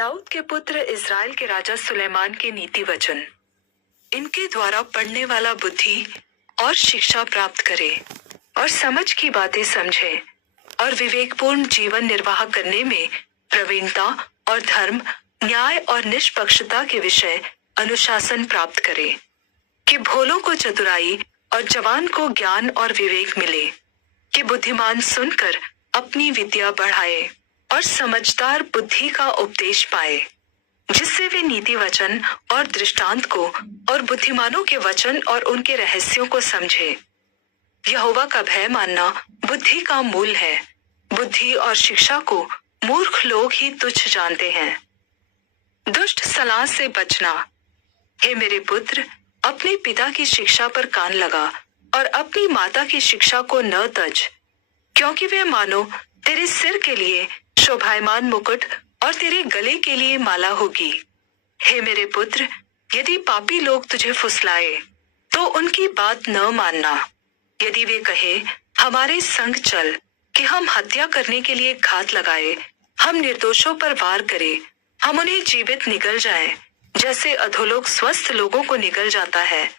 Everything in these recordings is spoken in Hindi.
दाऊद के पुत्र इज़राइल के राजा सुलेमान के नीति वचन। इनके द्वारा पढ़ने वाला बुद्धि और शिक्षा प्राप्त करे और समझ की बातें समझे और विवेकपूर्ण जीवन निर्वाह करने में प्रवीणता और धर्म, न्याय और निष्पक्षता के विषय अनुशासन प्राप्त करे, कि भोलों को चतुराई और जवान को ज्ञान और विवेक मिले, कि बुद्धिमान सुनकर अपनी विद्या बढ़ाए और समझदार बुद्धि का उपदेश पाए, जिससे वे नीति वचन और दृष्टांत को और बुद्धिमानों के वचन और उनके रहस्यों को समझे। यहोवा का भय मानना बुद्धि का मूल है। बुद्धि और शिक्षा को मूर्ख लोग ही तुच्छ जानते हैं। दुष्ट सलाह से बचना। हे मेरे पुत्र, अपने पिता की शिक्षा पर कान लगा और अपनी माता की शिक्षा को न तज, क्योंकि वे मानो तेरे सिर के लिए शोभायमान मुकुट और तेरे गले के लिए माला होगी। हे मेरे पुत्र, यदि पापी लोग तुझे फुसलाए तो उनकी बात न मानना। यदि वे कहे हमारे संग चल, कि हम हत्या करने के लिए घात लगाए, हम निर्दोषों पर वार करें, हम उन्हें जीवित निगल जाएं, जैसे अधोलोक स्वस्थ लोगों को निगल जाता है,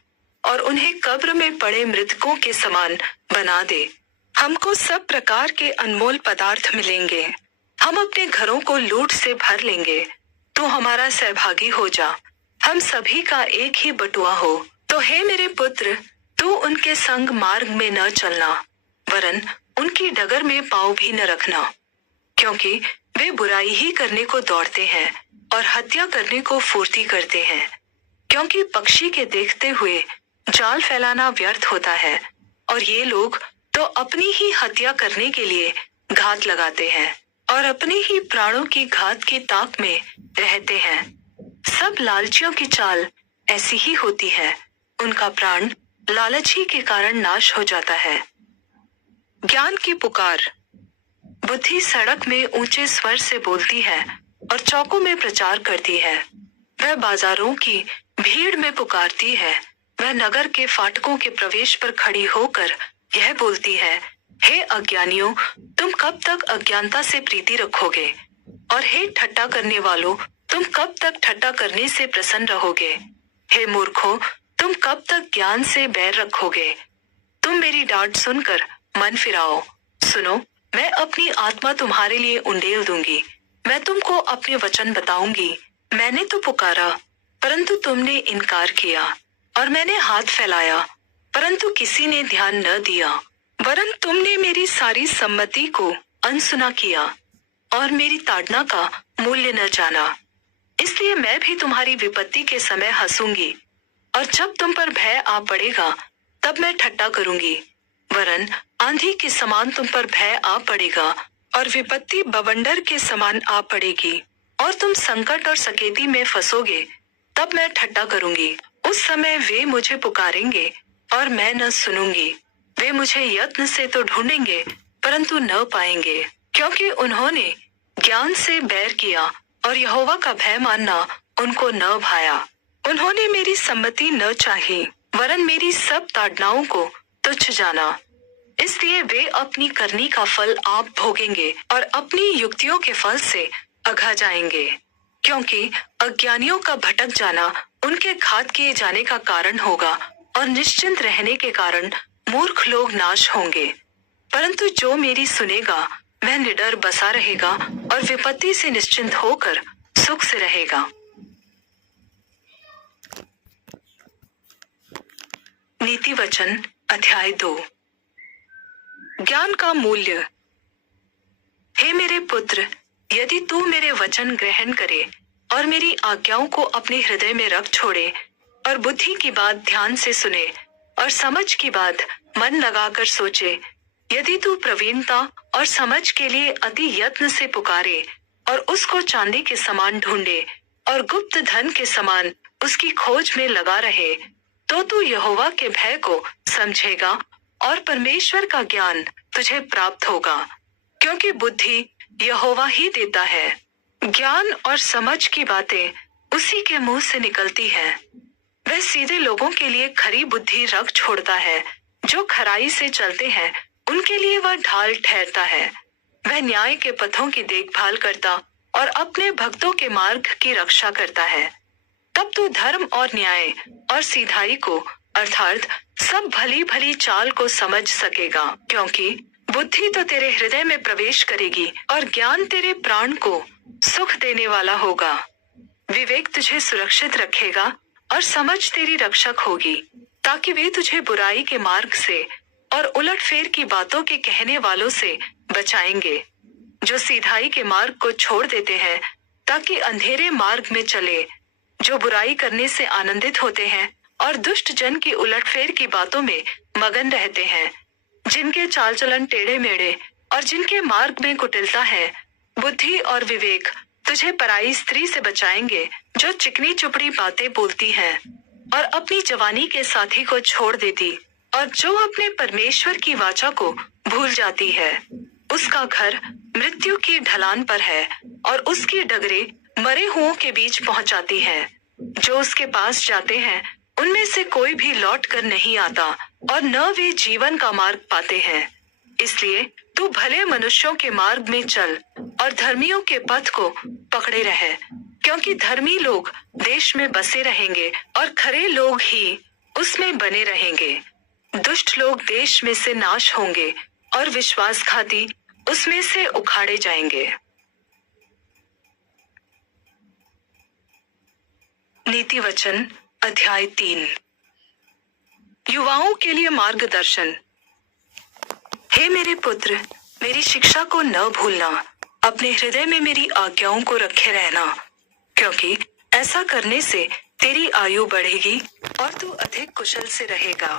और उन्हें कब्र में पड़े मृतकों के समान बना दे। हमको सब प्रकार के अनमोल पदार्थ मिलेंगे, हम अपने घरों को लूट से भर लेंगे। तू हमारा सहभागी हो जा, हम सभी का एक ही बटुआ हो। तो हे मेरे पुत्र, तू उनके संग मार्ग में न चलना, वरन उनकी डगर में पाँव भी न रखना, क्योंकि वे बुराई ही करने को दौड़ते हैं और हत्या करने को फुर्ती करते हैं। क्योंकि पक्षी के देखते हुए जाल फैलाना व्यर्थ होता है, और ये लोग तो अपनी ही हत्या करने के लिए घात लगाते हैं और अपने ही प्राणों की घात की ताक में रहते हैं। सब लालचियों की चाल ऐसी ही होती है, उनका प्राण लालच ही के कारण नाश हो जाता है। ज्ञान की पुकार। बुद्धि सड़क में ऊंचे स्वर से बोलती है और चौकों में प्रचार करती है। वह बाजारों की भीड़ में पुकारती है, वह नगर के फाटकों के प्रवेश पर खड़ी होकर यह बोलती है, हे अज्ञानियों, तुम कब तक अज्ञानता से प्रीति रखोगे? और हे ठट्टा करने वालों, तुम कब तक ठट्टा करने से प्रसन्न रहोगे? हे मूर्खों, तुम कब तक ज्ञान से बैर रखोगे? तुम मेरी डांट सुनकर मन फिराओ। सुनो, मैं अपनी आत्मा तुम्हारे लिए उंडेल दूंगी, मैं तुमको अपने वचन बताऊंगी। मैंने तो पुकारा, परंतु तुमने इनकार किया, और मैंने हाथ फैलाया, परंतु किसी ने ध्यान न दिया। वरन तुमने मेरी सारी सम्मति को अनसुना किया और मेरी ताड़ना का मूल्य न जाना। इसलिए मैं भी तुम्हारी विपत्ति के समय हंसूंगी, और जब तुम पर भय आ पड़ेगा तब मैं ठट्टा करूंगी। वरन आंधी के समान तुम पर भय आ पड़ेगा और विपत्ति बवंडर के समान आ पड़ेगी, और तुम संकट और सकेती में फंसोगे। तब मैं ठट्टा करूंगी। उस समय वे मुझे पुकारेंगे और मैं न सुनूंगी। वे मुझे यत्न से तो ढूंढेंगे, परंतु न पाएंगे, क्योंकि उन्होंने ज्ञान से बैर किया और यहोवा का भय मानना उनको न भाया। उन्होंने मेरी सम्मति न चाही, वरन मेरी सब ताड़नाओं को तुच्छ जाना। इसलिए वे अपनी करनी का फल आप भोगेंगे और अपनी युक्तियों के फल से अघा जाएंगे। क्योंकि अज्ञानियों का भटक जाना उनके घात किए जाने का कारण होगा, और निश्चिंत रहने के कारण मूर्ख लोग नाश होंगे। परंतु जो मेरी सुनेगा वह निडर बसा रहेगा और विपत्ति से निश्चिंत होकर सुख से रहेगा। नीति वचन अध्याय 2। ज्ञान का मूल्य। हे मेरे पुत्र, यदि तू मेरे वचन ग्रहण करे और मेरी आज्ञाओं को अपने हृदय में रख छोड़े, और बुद्धि की बात ध्यान से सुने और समझ की बात मन लगाकर सोचे, यदि तू प्रवीणता और समझ के लिए अति यत्न से पुकारे और उसको चांदी के समान ढूंढे और गुप्त धन के समान उसकी खोज में लगा रहे, तो तू यहोवा के भय को समझेगा और परमेश्वर का ज्ञान तुझे प्राप्त होगा। क्योंकि बुद्धि यहोवा ही देता है, ज्ञान और समझ की बातें उसी के मुंह से निकलती है। वह सीधे लोगों के लिए खरी बुद्धि रख छोड़ता है, जो खराई से चलते हैं उनके लिए वह ढाल ठहरता है। वह न्याय के पथों की देखभाल करता और अपने भक्तों के मार्ग की रक्षा करता है, तब तू धर्म और न्याय और सीधाई को अर्थात सब भली भली चाल को समझ सकेगा, क्योंकि बुद्धि तो तेरे हृदय में प्रवेश करेगी और ज्ञान तेरे प्राण को सुख देने वाला होगा। विवेक तुझे सुरक्षित रखेगा और समझ तेरी रक्षक होगी, ताकि वे तुझे बुराई के मार्ग से और उलटफेर की बातों के कहने वालों से बचाएंगे, जो सीधाई के मार्ग को छोड़ देते हैं ताकि अंधेरे मार्ग में चले, जो बुराई करने से आनंदित होते हैं और दुष्ट जन की उलटफेर की बातों में मगन रहते हैं, जिनके चाल चलन टेढ़े मेढ़े और जिनके मार्ग में कुटिलता है। बुद्धि और विवेक तुझे पराई स्त्री से बचाएंगे, जो चिकनी चुपड़ी बातें बोलती है और अपनी जवानी के साथी को छोड़ देती और जो अपने परमेश्वर की वाचा को भूल जाती है। उसका घर मृत्यु की ढलान पर है और उसकी डगरे मरे हुओं के बीच पहुंचाती है। जो उसके पास जाते हैं उनमें से कोई भी लौट कर नहीं आता और न वे जीवन का मार्ग पाते हैं। इसलिए तू भले मनुष्यों के मार्ग में चल और धर्मियों के पथ को पकड़े रहे, क्योंकि धर्मी लोग देश में बसे रहेंगे और खरे लोग ही उसमें बने रहेंगे। दुष्ट लोग देश में से नाश होंगे और विश्वासघाती उसमें से उखाड़े जाएंगे। नीति वचन अध्याय 3। युवाओं के लिए मार्गदर्शन। हे मेरे पुत्र, मेरी शिक्षा को न भूलना, अपने हृदय में मेरी आज्ञाओं को रखे रहना, क्योंकि ऐसा करने से तेरी आयु बढ़ेगी और तू अधिक कुशल से रहेगा।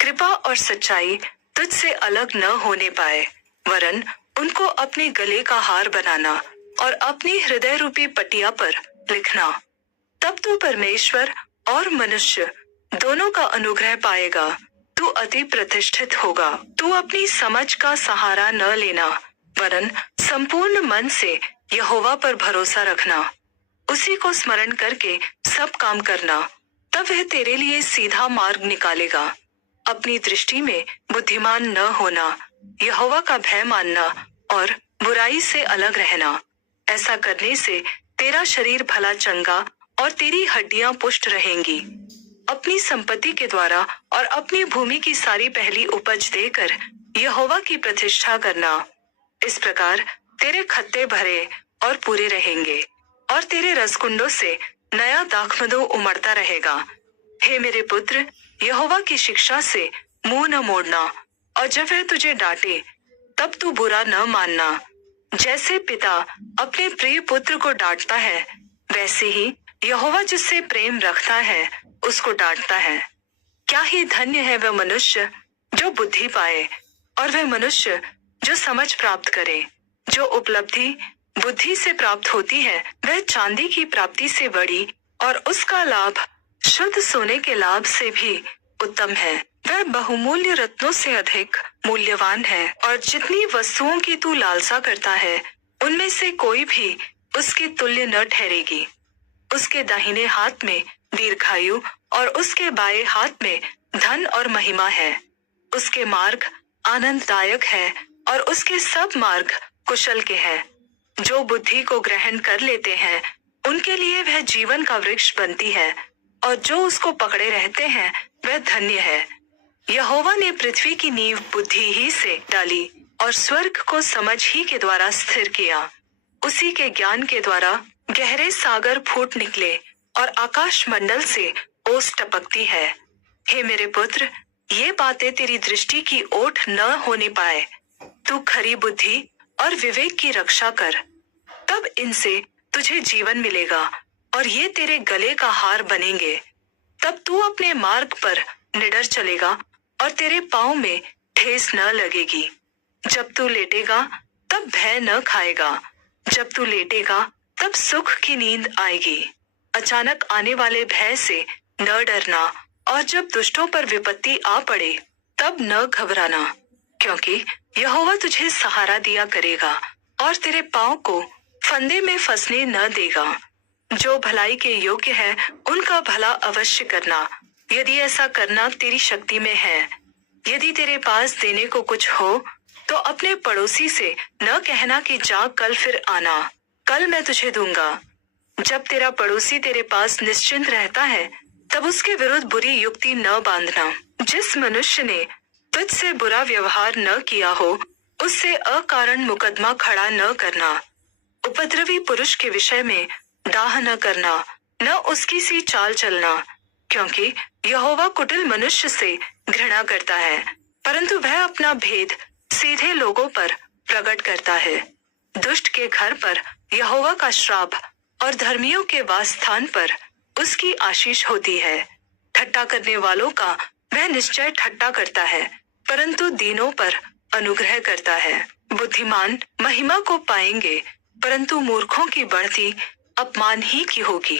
कृपा और सच्चाई तुझसे अलग न होने पाए, वरन उनको अपने गले का हार बनाना और अपनी हृदय रूपी पटिया पर लिखना। तब तू परमेश्वर और मनुष्य दोनों का अनुग्रह पाएगा। तू अति प्रतिष्ठित होगा। तू अपनी समझ का सहारा न लेना, वरन संपूर्ण मन से यहोवा पर भरोसा रखना। उसी को स्मरण करके सब काम करना, तब वह तेरे लिए सीधा मार्ग निकालेगा। अपनी दृष्टि में बुद्धिमान न होना, यहोवा का भय मानना और बुराई से अलग रहना। ऐसा करने से तेरा शरीर भला चंगा और तेरी हड्डियां पुष्ट रहेंगी। अपनी संपत्ति के द्वारा और अपनी भूमि की सारी पहली उपज देकर यहोवा की प्रतिष्ठा करना। इस प्रकार तेरे खत्ते भरे और पूरे रहेंगे और तेरे रसकुंडों से नया दाखमधु उमड़ता रहेगा। हे मेरे पुत्र, यहोवा की शिक्षा से मुंह न मोड़ना, और जब वह तुझे डांटे तब तू बुरा न मानना। जैसे पिता अपने प्रिय पुत्र को डांटता है, वैसे ही यहोवा जिससे प्रेम रखता है उसको डांटता है। क्या ही धन्य है वह मनुष्य जो बुद्धि पाए और वह मनुष्य जो समझ प्राप्त करे। जो उपलब्धि बुद्धि से प्राप्त होती है वह चांदी की प्राप्ति से बड़ी और उसका लाभ शुद्ध सोने के लाभ से भी उत्तम है। वह बहुमूल्य रत्नों से अधिक मूल्यवान है, और जितनी वस्तुओं की तू लालसा करता है उनमें से कोई भी उसके तुल्य न ठहरेगी। उसके दाहिने हाथ में दीर्घायु और उसके बाएं हाथ में धन और महिमा है। उसके मार्ग आनंददायक है और उसके सब मार्ग कुशल के हैं। जो बुद्धि को ग्रहण कर लेते हैं उनके लिए वह जीवन का वृक्ष बनती है, और जो उसको पकड़े रहते हैं वह धन्य है। यहोवा ने पृथ्वी की नींव बुद्धि ही से डाली और स्वर्ग को समझ ही के द्वारा स्थिर किया। उसी के ज्ञान के द्वारा गहरे सागर फूट निकले और आकाश मंडल से ओस टपकती है। हे मेरे पुत्र, ये बातें तेरी दृष्टि की ओट न होने पाए। तू खरी बुद्धि और विवेक की रक्षा कर, तब इनसे तुझे जीवन मिलेगा और ये तेरे गले का हार बनेंगे। तब तू अपने मार्ग पर निडर चलेगा और तेरे पाँव में ठेस न लगेगी। जब तू लेटेगा तब भय न खाएगा, जब तू लेटेगा तब सुख की नींद आएगी। अचानक आने वाले भय से न डरना, और जब दुष्टों पर विपत्ति आ पड़े तब न घबराना, क्योंकि यहोवा तुझे सहारा दिया करेगा और तेरे पाँव को फंदे में फंसने न देगा। जो भलाई के योग्य है उनका भला अवश्य करना, यदि ऐसा करना तेरी शक्ति में है। यदि तेरे पास देने को कुछ हो तो अपने पड़ोसी से न कहना कि जा कल फिर आना। कल मैं तुझे दूंगा। जब तेरा पड़ोसी तेरे पास निश्चिंत रहता है, तब उसके विरुद्ध बुरी युक्ति न बांधना। जिस मनुष्य ने तुझसे बुरा व्यवहार न किया हो, उससे अकारण मुकदमा खड़ा न करना। उपद्रवी पुरुष के विषय में दाह न करना, न उसकी सी चाल चलना, क्योंकि यहोवा कुटिल मनुष्य से घृणा करता है, परंतु वह अपना भेद सीधे लोगों पर प्रकट करता है। दुष्ट के घर पर यहोवा का श्राप और धर्मियों के वासस्थान पर उसकी आशीष होती है। ठट्ठा करने वालों का वह निश्चय ठट्ठा करता है, परंतु दीनों पर अनुग्रह करता है। बुद्धिमान महिमा को पाएंगे, परंतु मूर्खों की बढ़ती अपमान ही की होगी।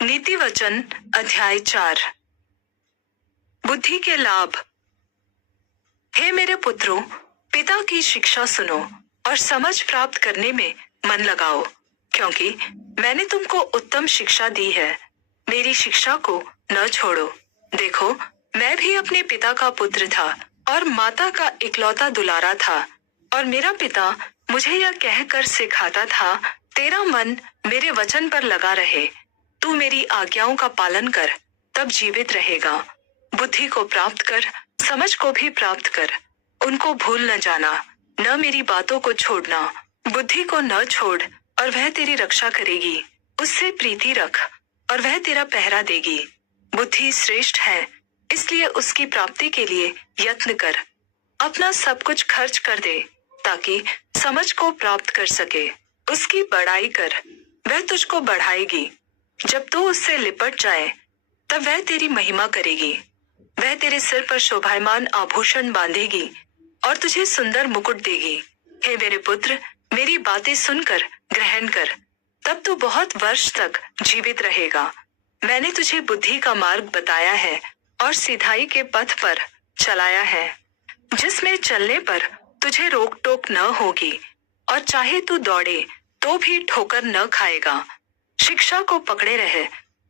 नीति वचन अध्याय 4। बुद्धि के लाभ। हे मेरे पुत्रों, पिता की शिक्षा सुनो और समझ प्राप्त करने में मन लगाओ, क्योंकि मैंने तुमको उत्तम शिक्षा दी है। मेरी शिक्षा को न छोड़ो। देखो, मैं भी अपने पिता का पुत्र था और माता का इकलौता दुलारा था, और मेरा पिता मुझे यह कहकर सिखाता था, तेरा मन मेरे वचन पर लगा रहे, तू मेरी आज्ञाओं का पालन कर, तब जीवित रहेगा। बुद्धि को प्राप्त कर, समझ को भी प्राप्त कर, उनको भूल न जाना, न मेरी बातों को छोड़ना। बुद्धि को न छोड़ और वह तेरी रक्षा करेगी। उससे प्रीति रख और वह तेरा पहरा देगी। बुद्धि श्रेष्ठ है, इसलिए उसकी प्राप्ति के लिए यत्न कर। अपना सब कुछ खर्च कर दे, ताकि समझ को प्राप्त कर सके। उसकी बड़ाई कर, वह तुझको बढ़ाएगी। जब तू उससे लिपट जाए, तब वह तेरी महिमा करेगी। वह तेरे सिर पर शोभायमान आभूषण बांधेगी और तुझे सुंदर मुकुट देगी। हे मेरे पुत्र, मेरी बातें सुनकर ग्रहण कर, तब तू बहुत वर्ष तक जीवित रहेगा। मैंने तुझे बुद्धि का मार्ग बताया है और सिधाई के पथ पर चलाया है, जिसमें चलने पर तुझे रोक टोक न होगी, और चाहे तू दौड़े तो भी ठोकर न खाएगा। शिक्षा को पकड़े रहे,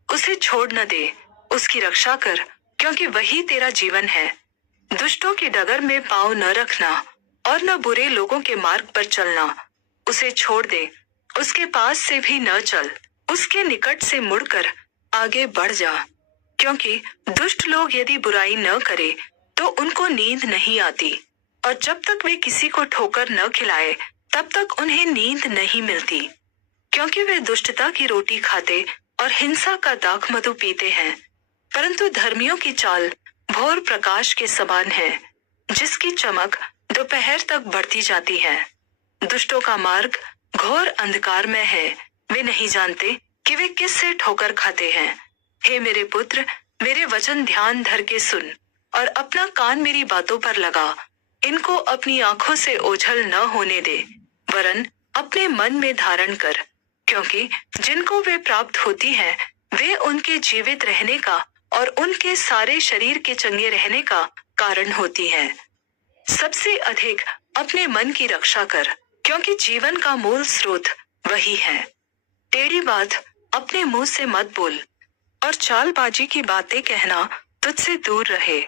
उसे छोड़ न दे, उसकी रक्षा कर, क्योंकि वही तेरा जीवन है। दुष्टों की डगर में पाँव न रखना और न बुरे लोगों के मार्ग पर चलना। उसे छोड़ दे, उसके पास से भी न चल, उसके निकट से मुड़कर आगे बढ़ जा, क्योंकि दुष्ट लोग यदि बुराई न करे तो उनको नींद नहीं आती, और जब तक वे किसी को ठोकर न खिलाए तब तक उन्हें नींद नहीं मिलती, क्योंकि वे दुष्टता की रोटी खाते और हिंसा का दाख मधु पीते हैं। परंतु धर्मियों की चाल भोर प्रकाश के समान है, जिसकी चमक दोपहर तक बढ़ती जाती है। दुष्टों का मार्ग घोर अंधकार में है, वे नहीं जानते कि वे किससे ठोकर खाते हैं। हे मेरे पुत्र, मेरे वचन ध्यान धर के सुन और अपना कान मेरी बातों पर लगा। इनको अपनी आंखों से ओझल न होने दे, वरन अपने मन में धारण कर, क्योंकि जिनको वे प्राप्त होती हैं, वे उनके जीवित रहने का और उनके सारे शरीर के चंगे रहने का कारण होती है। सबसे अधिक अपने मन की रक्षा कर, क्योंकि जीवन का मूल स्रोत वही है। टेढ़ी बात अपने मुंह से मत बोल, और चालबाजी की बातें कहना तुझसे दूर रहे।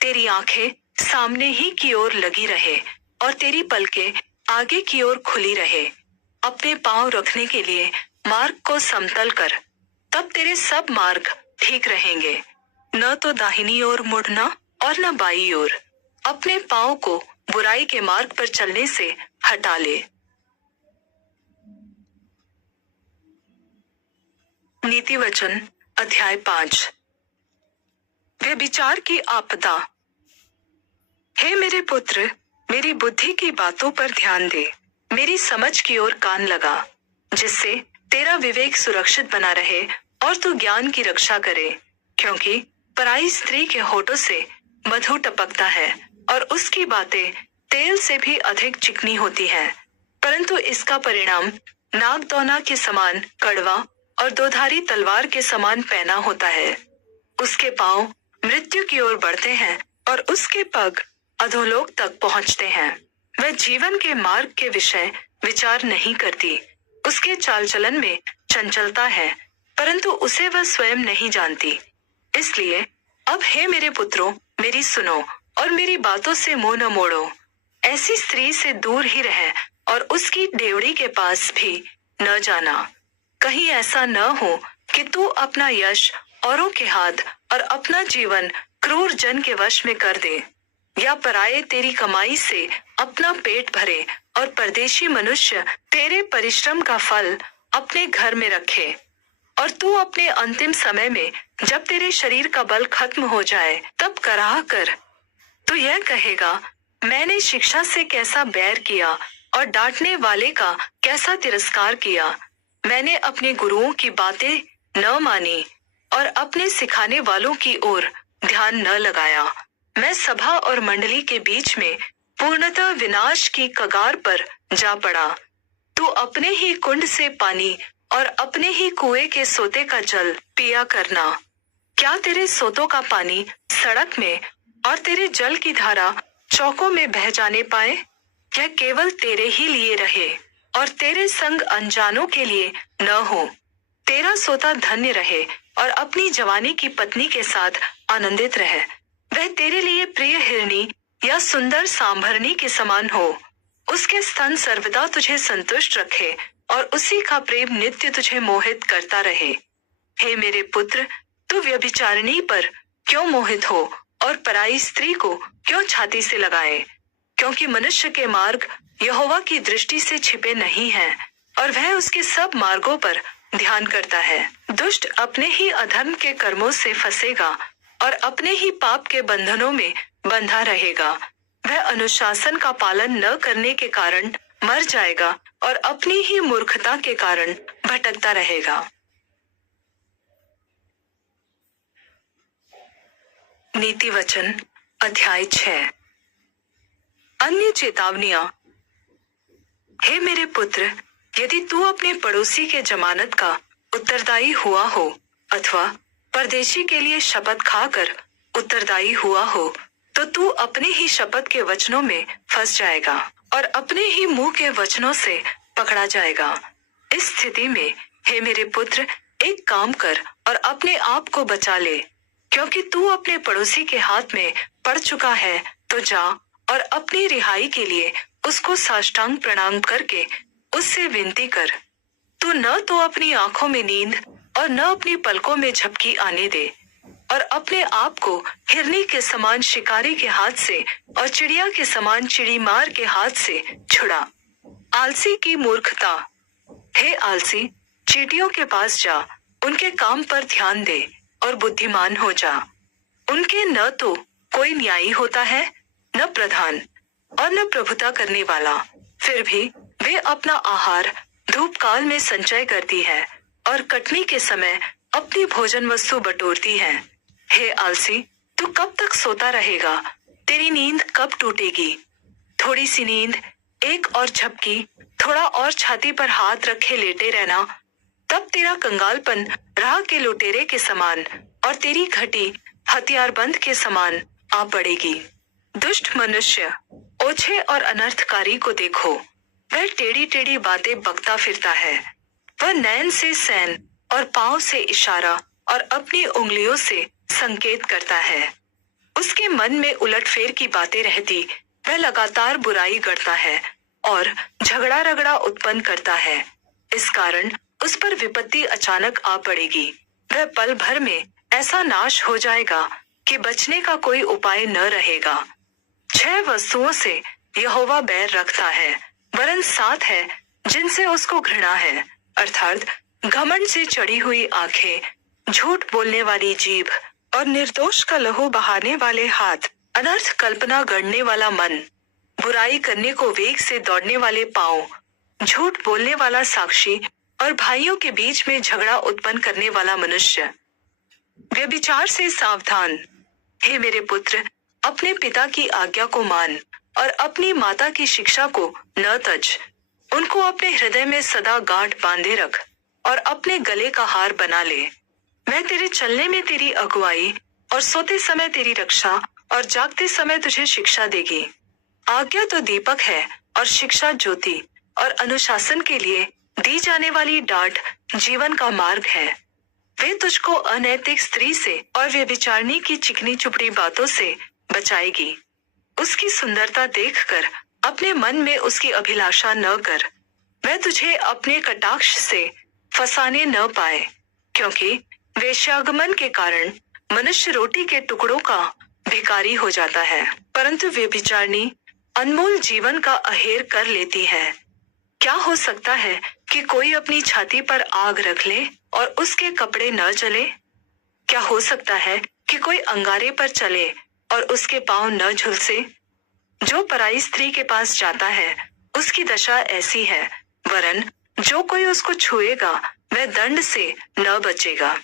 तेरी आंखें सामने ही की ओर लगी रहे और तेरी पलकें आगे की ओर खुली रहे। अपने पांव रखने के लिए मार्ग को समतल कर, तब तेरे सब मार्ग ठीक रहेंगे। न तो दाहिनी ओर मुड़ना और न बाईं ओर। अपने पांव को बुराई के मार्ग पर चलने से हटा ले। नीति वचन अध्याय 5। व्यभिचार की आपदा। हे मेरे पुत्र, मेरी बुद्धि की बातों पर ध्यान दे, मेरी समझ की ओर कान लगा, जिससे तेरा विवेक सुरक्षित बना रहे और तू ज्ञान की रक्षा करे। क्योंकि पराई स्त्री के होठों से मधु टपकता है और उसकी बातें तेल से भी अधिक चिकनी होती है, परंतु इसका परिणाम नागदौना के समान कड़वा और दोधारी तलवार के समान पैना होता है। उसके पांव मृत्यु की ओर बढ़ते हैं और उसके पग अधोलोक तक पहुंचते हैं। वह जीवन के मार्ग के विषय विचार नहीं करती। उसके चाल चलन में चंचलता है, परंतु उसे वह स्वयं नहीं जानती। इसलिए अब हे मेरे पुत्रों, मेरी सुनो और मेरी बातों से मुंह न मोड़ो। ऐसी स्त्री से दूर ही रह और उसकी डेवड़ी के पास भी न जाना। कहीं ऐसा न हो कि तू अपना यश औरों के हाथ और अपना जीवन क्रूर जन के वश में कर दे, या पराये तेरी कमाई से अपना पेट भरे और परदेशी मनुष्य तेरे परिश्रम का फल अपने घर में रखे। और तू अपने अंतिम समय में जब तेरे शरीर का बल खत्म हो जाए तब कराह कर तू यह कहेगा, मैंने शिक्षा से कैसा बैर किया और डांटने वाले का कैसा तिरस्कार किया। मैंने अपने गुरुओं की बातें न मानी और अपने सिखाने वालों की ओर ध्यान न लगाया। मैं सभा और मंडली के बीच में पूर्णतः विनाश की कगार पर जा पड़ा। तू अपने ही कुंड से पानी और अपने ही कुएं के सोते का जल पिया करना। क्या तेरे सोतों का पानी सड़क में और तेरे जल की धारा चौकों में बह जाने पाए? यह केवल तेरे ही लिए रहे और तेरे संग अनजानों के लिए न हो। तेरा सोता धन्य रहे और अपनी जवानी की पत्नी के साथ आनंदित रहे। वह तेरे लिए प्रिय हिरनी या सुंदर सांभरनी के समान हो। उसके स्तन सर्वदा तुझे संतुष्ट रखे और उसी का प्रेम नित्य तुझे मोहित करता रहे। हे मेरे पुत्र, तू व्यभिचारिणी पर क्यों मोहित हो और पराई स्त्री को क्यों छाती से लगाए? क्योंकि मनुष्य के मार्ग यहोवा की दृष्टि से छिपे नहीं हैं और वह उसके सब मार्गों पर ध्यान करता है। दुष्ट अपने ही अधर्म के कर्मों से फंसेगा और अपने ही पाप के बंधनों में बंधा रहेगा। वह अनुशासन का पालन न करने के कारण मर जाएगा और अपनी ही मूर्खता के कारण भटकता रहेगा। नीति वचन अध्याय 6। अन्य चेतावनियां। हे मेरे पुत्र, यदि तू अपने पड़ोसी के जमानत का उत्तरदायी हुआ हो अथवा परदेशी के लिए शपथ खाकर उत्तरदायी हुआ हो, तो तू अपने ही शपथ के वचनों में फंस जाएगा और अपने ही मुंह के वचनों से पकड़ा जाएगा। इस स्थिति में हे मेरे पुत्र, एक काम कर और अपने आप को बचा ले, क्योंकि तू अपने पड़ोसी के हाथ में पड़ चुका है। तो जा और अपनी रिहाई के लिए उसको साष्टांग प्रणाम करके उससे विनती कर। तू न तो अपनी आंखों में नींद और न अपनी पलकों में झपकी आने दे और अपने आप को हिरनी के समान शिकारी के हाथ से और चिड़िया के समान चिड़ीमार के हाथ से छुड़ा। आलसी की मूर्खता। हे आलसी, चींटियों के पास जा, उनके काम पर ध्यान दे और बुद्धिमान हो जा। उनके न तो कोई न्यायी होता है, न प्रधान और न प्रभुता करने वाला, फिर भी वे अपना आहार धूप काल में संचय करती है और कटनी के समय अपनी भोजन वस्तु बटोरती है। हे आलसी, तू कब तक सोता रहेगा? तेरी नींद कब टूटेगी? थोड़ी सी नींद, एक और झपकी, थोड़ा और छाती पर हाथ रखे लेटे रहना, तब तेरा कंगालपन राह के लुटेरे के समान और तेरी घटी हथियारबंद के समान आ पड़ेगी। दुष्ट मनुष्य, ओछे और अनर्थकारी को देखो, वह टेढ़ी टेढ़ी बातें बकता फिरता है। वह नैन से सैन और पांव से इशारा और अपनी उंगलियों से संकेत करता है। उसके मन में उलटफेर की बातें रहती, वह लगातार बुराई करता है और झगड़ा रगड़ा उत्पन्न करता है। इस कारण उस पर विपत्ति अचानक आ पड़ेगी। वह पल भर में ऐसा नाश हो जाएगा कि बचने का कोई उपाय न रहेगा। 6 वस्तुओं से यहोवा बैर रखता है, वरन 7 है जिनसे उसको घृणा है, अर्थात घमंड से चढ़ी हुई आंखें, झूठ बोलने वाली जीभ और निर्दोष का लहू बहाने वाले हाथ, अनर्थ कल्पना गढ़ने वाला मन, बुराई करने को वेग से दौड़ने वाले पांव, झूठ बोलने वाला साक्षी और भाइयों के बीच में झगड़ा उत्पन्न करने वाला मनुष्य। व्यभिचार से सावधान। हे मेरे पुत्र, अपने पिता की आज्ञा को मान और अपनी माता की शिक्षा को न तज। उनको अपने हृदय में सदा गांठ बांधे रख और अपने गले का हार बना ले। मैं तेरे चलने में तेरी अगुवाई और सोते समय तेरी रक्षा और जागते समय तुझे शिक्षा देगी। आज्ञा तो दीपक है और शिक्षा ज्योति, और अनुशासन के लिए दी जाने वाली डांट जीवन का मार्ग है। वे तुझको अनैतिक स्त्री से और व्यभिचारिणी की चिकनी चुपड़ी बातों से बचाएगी। उसकी सुंदरता देखकर अपने मन में उसकी अभिलाषा न कर। वह तुझे अपने कटाक्ष से फंसाने न पाए, क्योंकि वेश्यागमन के कारण मनुष्य रोटी के टुकड़ों का भिखारी हो जाता है, परंतु व्यभिचारिणी अनमोल जीवन का अहेर कर लेती है। क्या हो सकता है कि कोई अपनी छाती पर आग रख ले और उसके कपड़े न जले? क्या हो सकता है कि कोई अंगारे पर चले और उसके पांव न झुलसे? जो पराई स्त्री के पास जाता है उसकी दशा ऐसी है, वरन जो कोई उसको छुएगा वह दंड से न बचेगा।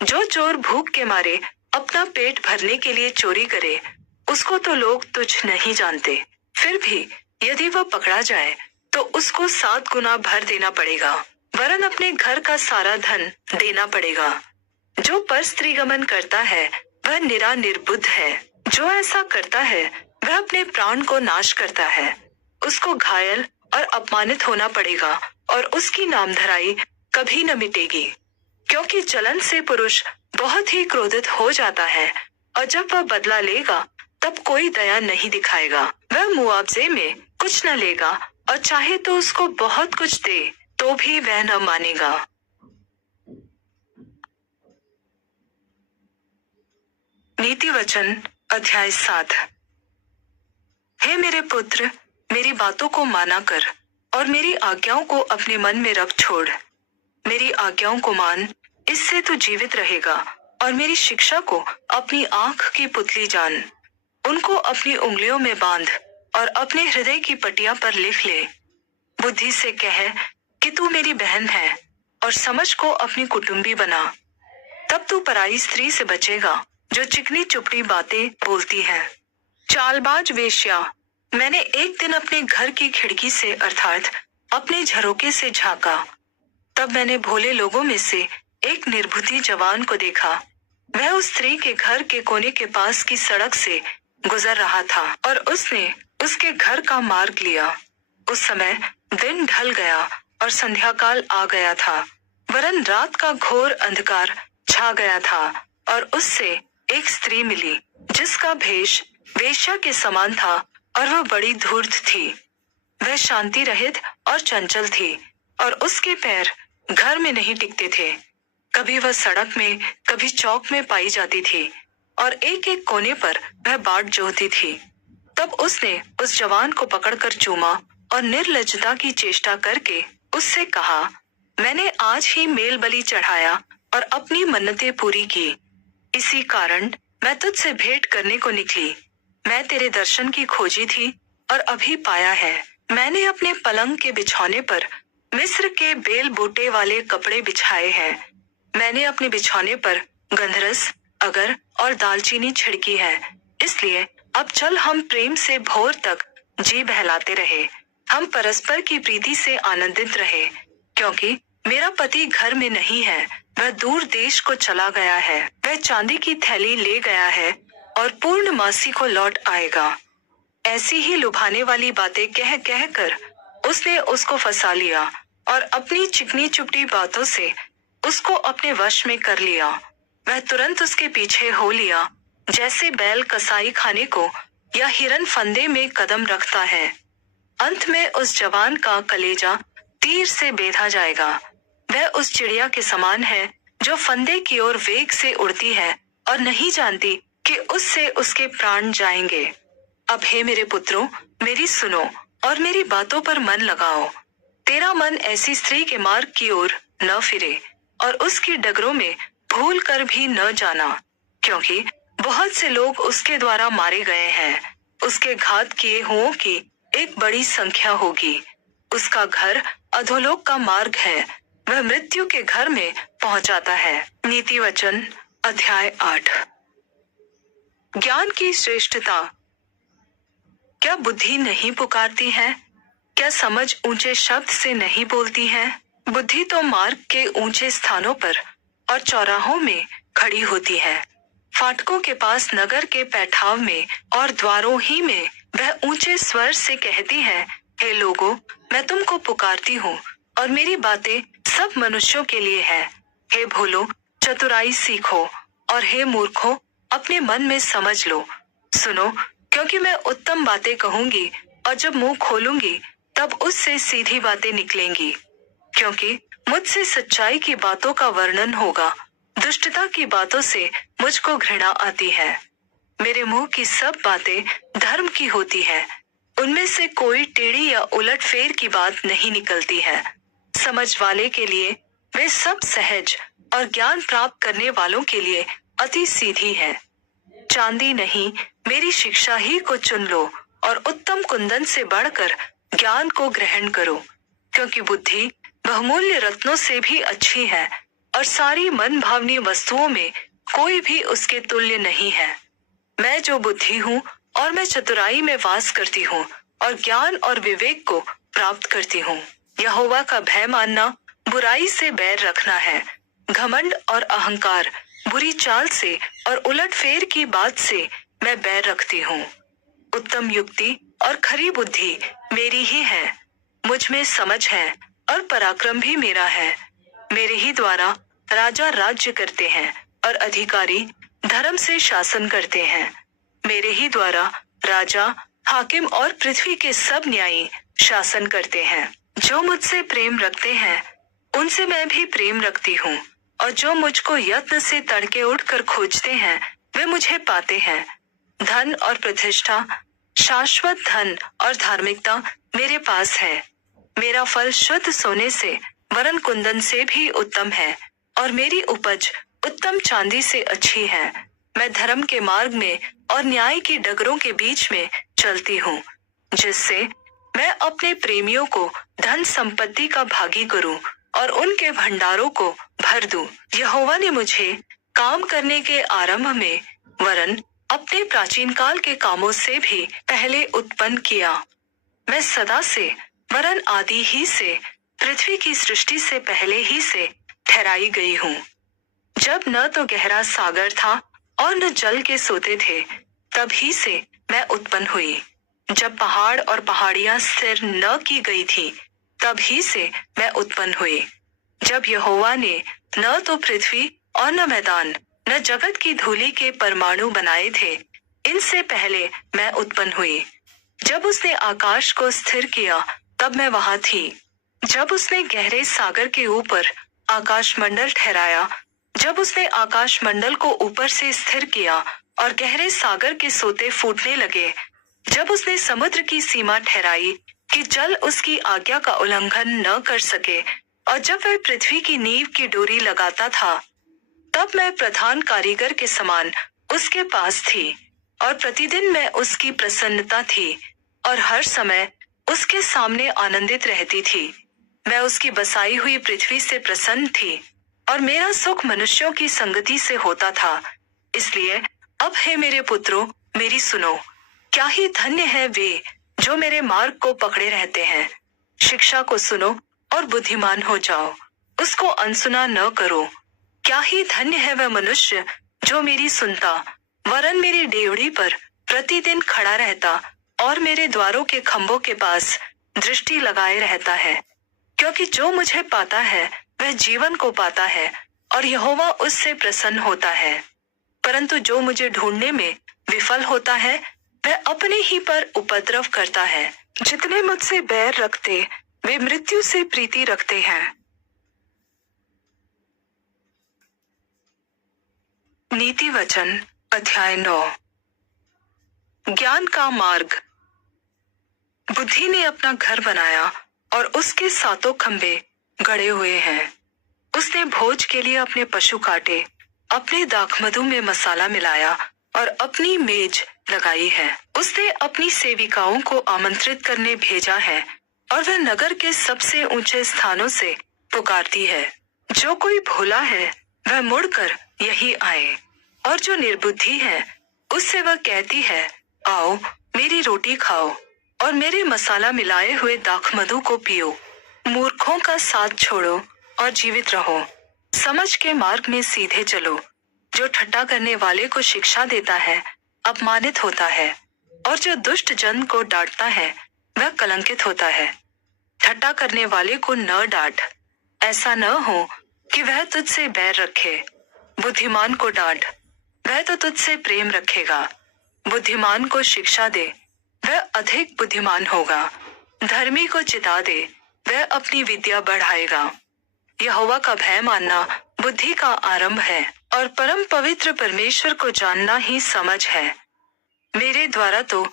जो चोर भूख के मारे अपना पेट भरने के लिए चोरी करे, उसको तो लोग तुच्छ नहीं जानते, फिर भी यदि वह पकड़ा जाए तो उसको 7 गुना भर देना पड़ेगा, वरन अपने घर का सारा धन देना पड़ेगा। जो पर स्त्रीगमन करता है वह निरा निर्बुद्ध है। जो ऐसा करता है वह अपने प्राण को नाश करता है। उसको घायल और अपमानित होना पड़ेगा और उसकी नामधराई कभी न मिटेगी, क्योंकि जलन से पुरुष बहुत ही क्रोधित हो जाता है और जब वह बदला लेगा तब कोई दया नहीं दिखाएगा। वह मुआवजे में कुछ न लेगा और चाहे तो उसको बहुत कुछ दे तो भी वह न मानेगा। नीति वचन अध्याय 7। हे मेरे पुत्र, मेरी बातों को माना कर और मेरी आज्ञाओं को अपने मन में रख छोड़। मेरी आज्ञाओं को मान, इससे तू जीवित रहेगा, और मेरी शिक्षा को अपनी आंख की पुतली जान। उनको अपनी उंगलियों में बांध और अपने हृदय की पटिया पर लिख ले। बुद्धि से कह कि तू मेरी बहन है, और समझ को अपनी कुटुंबी बना। तब तू पराई स्त्री से बचेगा जो चिकनी चुपड़ी बातें बोलती है। चालबाज वेश्या, मैंने एक दिन अपने घर की खिड़की से अर्थात अपने झरोके से झांका। तब मैंने भोले लोगों में से एक निर्बुद्धि जवान को देखा। वह उस स्त्री के घर के कोने के पास की सड़क से गुजर रहा था और उसने उसके घर का मार्ग लिया। उस समय दिन ढल गया और संध्याकाल आ गया था, वरन रात का घोर अंधकार छा गया था, और उससे एक स्त्री मिली जिसका भेष वेश्या के समान था और वह बड़ी धूर्त थी। वह शांति रहित और चंचल थी और उसके पैर घर में नहीं टिकते थे। कभी वह सड़क में, कभी चौक में पाई जाती थी और एक एक कोने पर वह बाट जोहती थी। तब उसने उस जवान को पकड़कर चूमा और निर्लज्जता की चेष्टा करके उससे कहा, मैंने आज ही मेल बलि चढ़ाया और अपनी मन्नतें पूरी की। इसी कारण मैं तुझसे भेंट करने को निकली। मैं तेरे दर्शन की खोजी थी और अभी पाया है। मैंने अपने पलंग के बिछौने पर मिस्र के बेल बूटे वाले कपड़े बिछाए हैं। मैंने अपने बिछौने पर गंधरस, अगर और दालचीनी छिड़की है। इसलिए अब चल हम प्रेम से भोर तक जी बहलाते रहे। हम परस्पर की प्रीति से आनंदित रहे, क्योंकि मेरा पति घर में नहीं है, वह दूर देश को चला गया है। वह चांदी की थैली ले गया है और पूर्णमासी को लौट आएगा। ऐसी ही लुभाने वाली बातें कह कह कर उसने उसको फंसा लिया और अपनी चिकनी चुपड़ी बातों से उसको अपने वश में कर लिया। वह तुरंत उसके पीछे हो लिया, जैसे बैल कसाई खाने को या हिरन फंदे में कदम रखता है। अंत में उस जवान का कलेजा तीर से बेधा जाएगा। वह उस चिड़िया के समान है जो फंदे की ओर वेग से उड़ती है और नहीं जानती कि उससे उसके प्राण जाएंगे। अब हे मेरे पुत्रों, मेरी सुनो और मेरी बातों पर मन लगाओ। तेरा मन ऐसी स्त्री के मार्ग की ओर न फिरे और उसकी डगरों में भूल कर भी न जाना, क्योंकि बहुत से लोग उसके द्वारा मारे गए हैं। उसके घात किए हुओं की एक बड़ी संख्या होगी। उसका घर अधोलोक का मार्ग है, वह मृत्यु के घर में पहुंचाता है। नीति वचन अध्याय 8। ज्ञान की श्रेष्ठता। क्या बुद्धि नहीं पुकारती है? क्या समझ ऊंचे शब्द से नहीं बोलती है? बुद्धि तो मार्ग के ऊंचे स्थानों पर और चौराहों में खड़ी होती है। फाटकों के पास, नगर के पैठाव में और द्वारों ही में वह ऊंचे स्वर से कहती है, हे लोगों, मैं तुमको पुकारती हूँ और मेरी बातें सब मनुष्यों के लिए है। हे भोलो, चतुराई सीखो, और हे मूर्खों, अपने मन में समझ लो। सुनो, क्योंकि मैं उत्तम बातें कहूंगी और जब मुंह खोलूंगी तब उससे सीधी बातें निकलेंगी, क्योंकि मुझसे सच्चाई की बातों का वर्णन होगा। दुष्टता की बातों से मुझको घृणा आती है। मेरे मुंह की सब बातें धर्म की होती है। उनमें से कोई टेढ़ी या उलटफेर की बात नहीं निकलती है। समझ वाले के लिए वे सब सहज और ज्ञान प्राप्त करने वालों के लिए अति सीधी है। चांदी नहीं, मेरी शिक्षा ही को चुन लो और उत्तम कुंदन से बढ़कर ज्ञान को ग्रहण करो, क्योंकि बुद्धि बहुमूल्य रत्नों से भी अच्छी है और सारी मन भावनी वस्तुओं में कोई भी उसके तुल्य नहीं है। मैं जो बुद्धि हूँ और मैं चतुराई में वास करती हूँ और ज्ञान और विवेक को प्राप्त करती हूँ। यहोवा का भय मानना बुराई से बैर रखना है। घमंड और अहंकार, बुरी चाल से और उलटफेर की बात से मैं बैर रखती हूँ। उत्तम युक्ति और खरी बुद्धि मेरी ही है। मुझ में समझ है और पराक्रम भी मेरा है। मेरे ही द्वारा राजा राज्य करते हैं और अधिकारी धर्म से शासन करते हैं। मेरे ही द्वारा राजा, हाकिम और पृथ्वी के सब न्यायी शासन करते हैं। जो मुझसे प्रेम रखते हैं उनसे मैं भी प्रेम रखती हूँ, और जो मुझको यत्न से तड़के उठकर खोजते हैं वे मुझे पाते हैं। धन और प्रतिष्ठा, शाश्वत धन और धार्मिकता मेरे पास है। मेरा फल शुद्ध सोने से वरन कुंदन से भी उत्तम है, और मेरी उपज उत्तम चांदी से अच्छी है। मैं धर्म के मार्ग में और न्याय की डगरों के बीच में चलती हूँ, जिससे मैं अपने प्रेमियों को धन संपत्ति का भागी करूँ और उनके भंडारों को भर दूं। यहोवा ने मुझे काम करने के आरंभ में वरन अपने प्राचीन काल के कामों से भी पहले उत्पन्न किया। मैं सदा से वरन आदि ही से, पृथ्वी की सृष्टि से पहले ही से ठहराई गई हूँ। जब न तो गहरा सागर था और न जल के सोते थे, तब ही से मैं उत्पन्न हुई। जब पहाड़ और पहाड़ियां स्थिर न की गई थी, तब ही से मैं उत्पन्न हुई। जब यहोवा ने न तो पृथ्वी और न मैदान, न जगत की धूलि के परमाणु बनाए थे, इनसे पहले मैं उत्पन्न हुई। जब उसने आकाश को स्थिर किया, तब मैं वहां थी। जब उसने गहरे सागर के ऊपर आकाश मंडल ठहराया, जब उसने आकाश मंडल को ऊपर से स्थिर किया और गहरे सागर के सोते फूटने लगे, जब उसने समुद्र की सीमा ठहराई कि जल उसकी आज्ञा का उल्लंघन न कर सके, और जब वह पृथ्वी की नींव की डोरी लगाता था, तब मैं प्रधान कारीगर के समान उसके पास थी, और प्रतिदिन मैं उसकी प्रसन्नता थी और हर समय उसके सामने आनंदित रहती थी। मैं उसकी बसाई हुई पृथ्वी से प्रसन्न थी, और मेरा सुख मनुष्यों की संगति से होता था। इसलिए अब हे मेरे पुत्रों, मेरी सुनो। क्या ही धन्य है वे जो मेरे मार्ग को पकड़े रहते हैं। शिक्षा को सुनो और बुद्धिमान हो जाओ, उसको अनसुना न करो। क्या ही धन्य है वह मनुष्य जो मेरी सुनता, वरन मेरी डेवढ़ी पर प्रतिदिन खड़ा रहता और मेरे द्वारों के खंभों के पास दृष्टि लगाए रहता है। क्योंकि जो मुझे पाता है वह जीवन को पाता है, और यहोवा उससे प्रसन्न होता है। परंतु जो मुझे ढूंढने में विफल होता है वह अपने ही पर उपद्रव करता है। जितने मुझसे बैर रखते वे मृत्यु से प्रीति रखते हैं। नीति वचन अध्याय 9। ज्ञान का मार्ग। बुद्धि ने अपना घर बनाया और उसके सातों खंभे गड़े हुए हैं। उसने भोज के लिए अपने पशु काटे, अपने दाखमधु में मसाला मिलाया और अपनी मेज लगाई है। उसने अपनी सेविकाओं को आमंत्रित करने भेजा है, और वह नगर के सबसे ऊंचे स्थानों से पुकारती है। जो कोई भोला है वह मुड़कर यही आए, और जो निर्बुद्धि है उससे वह कहती है, आओ मेरी रोटी खाओ और मेरे मसाला मिलाए हुए दाखमधु को पियो। मूर्खों का साथ छोड़ो और जीवित रहो। समझ के मार्ग में सीधे चलो। जो ठट्टा करने वाले को शिक्षा देता है अपमानित होता है, और जो दुष्ट जन को डांटता है वह कलंकित होता है। ठट्टा करने वाले को न डांट, ऐसा न हो कि वह तुझसे बैर रखे। बुद्धिमान को डांट, वह तो तुझसे प्रेम रखेगा। बुद्धिमान को शिक्षा दे, वह अधिक बुद्धिमान होगा। धर्मी को चिता दे, वह अपनी विद्या बढ़ाएगा। यहोवा का भय मानना बुद्धि का आरंभ है और परम पवित्र परमेश्वर को जानना ही समझ है। मेरे द्वारा तो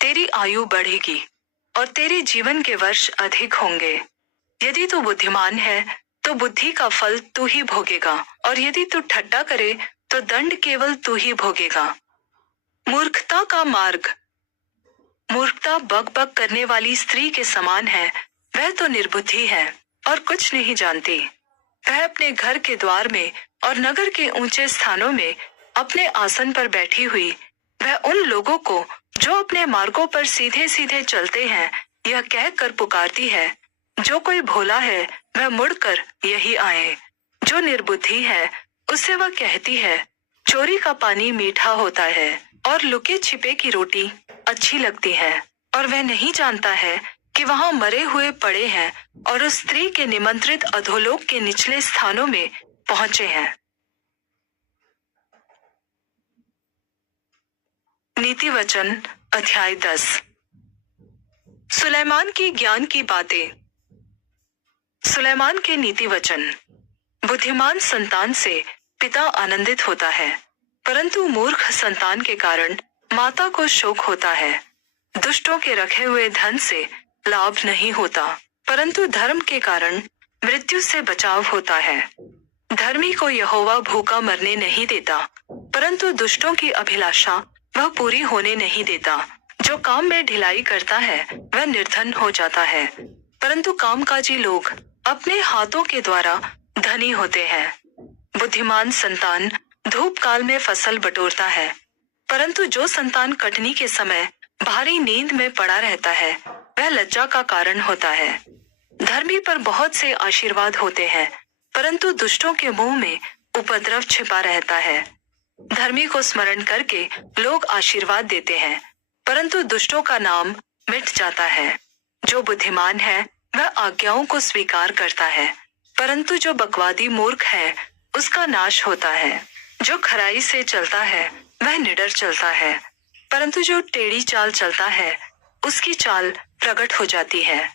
तेरी आयु बढ़ेगी और तेरे जीवन के वर्ष अधिक होंगे। यदि तू बुद्धिमान है तो बुद्धि का फल तू ही भोगेगा, और यदि तू ठट्टा करे तो दंड केवल तू ही भोगेगा। मूर्खता का मार्ग। मूर्खता बक करने वाली स्त्री के समान है। वह तो निर्बुद्धि है और कुछ नहीं जानती। वह अपने घर के द्वार में और नगर के ऊंचे स्थानों में अपने आसन पर बैठी हुई, वह उन लोगों को जो अपने मार्गों पर सीधे सीधे चलते हैं यह कहकर पुकारती है, जो कोई भोला है वह मुड़कर यही आए। जो निर्बुद्धि है उससे वह कहती है, चोरी का पानी मीठा होता है और लुके छिपे की रोटी अच्छी लगती है। और वह नहीं जानता है कि वहां मरे हुए पड़े हैं और उस स्त्री के निमंत्रित अधोलोक के निचले स्थानों में पहुंचे हैं। नीति वचन अध्याय 10। सुलेमान की ज्ञान की बातें। सुलेमान के नीति वचन। बुद्धिमान संतान से पिता आनंदित होता है, परंतु मूर्ख संतान के कारण माता को शोक होता है। दुष्टों के रखे हुए धन से लाभ नहीं होता, परंतु धर्म के कारण मृत्यु से बचाव होता है। धर्मी को यहोवा भूखा मरने नहीं देता, परंतु दुष्टों की अभिलाषा वह पूरी होने नहीं देता। जो काम में ढिलाई करता है वह निर्धन हो जाता है, परंतु कामकाजी लोग अपने हाथों के द्वारा धनी होते हैं। बुद्धिमान संतान धूप काल में फसल बटोरता है, परंतु जो संतान कटनी के समय भारी नींद में पड़ा रहता है वह लज्जा का कारण होता है। धर्मी पर बहुत से आशीर्वाद होते हैं, परंतु दुष्टों के मुंह में उपद्रव छिपा रहता है। धर्मी को स्मरण करके लोग आशीर्वाद देते हैं, परंतु दुष्टों का नाम मिट जाता है। जो बुद्धिमान है वह आज्ञाओं को स्वीकार करता है, परंतु जो बकवादी मूर्ख है उसका नाश होता है। जो खराई से चलता है वह निडर चलता है, परंतु जो टेढ़ी चाल चलता है उसकी चाल प्रकट हो जाती है।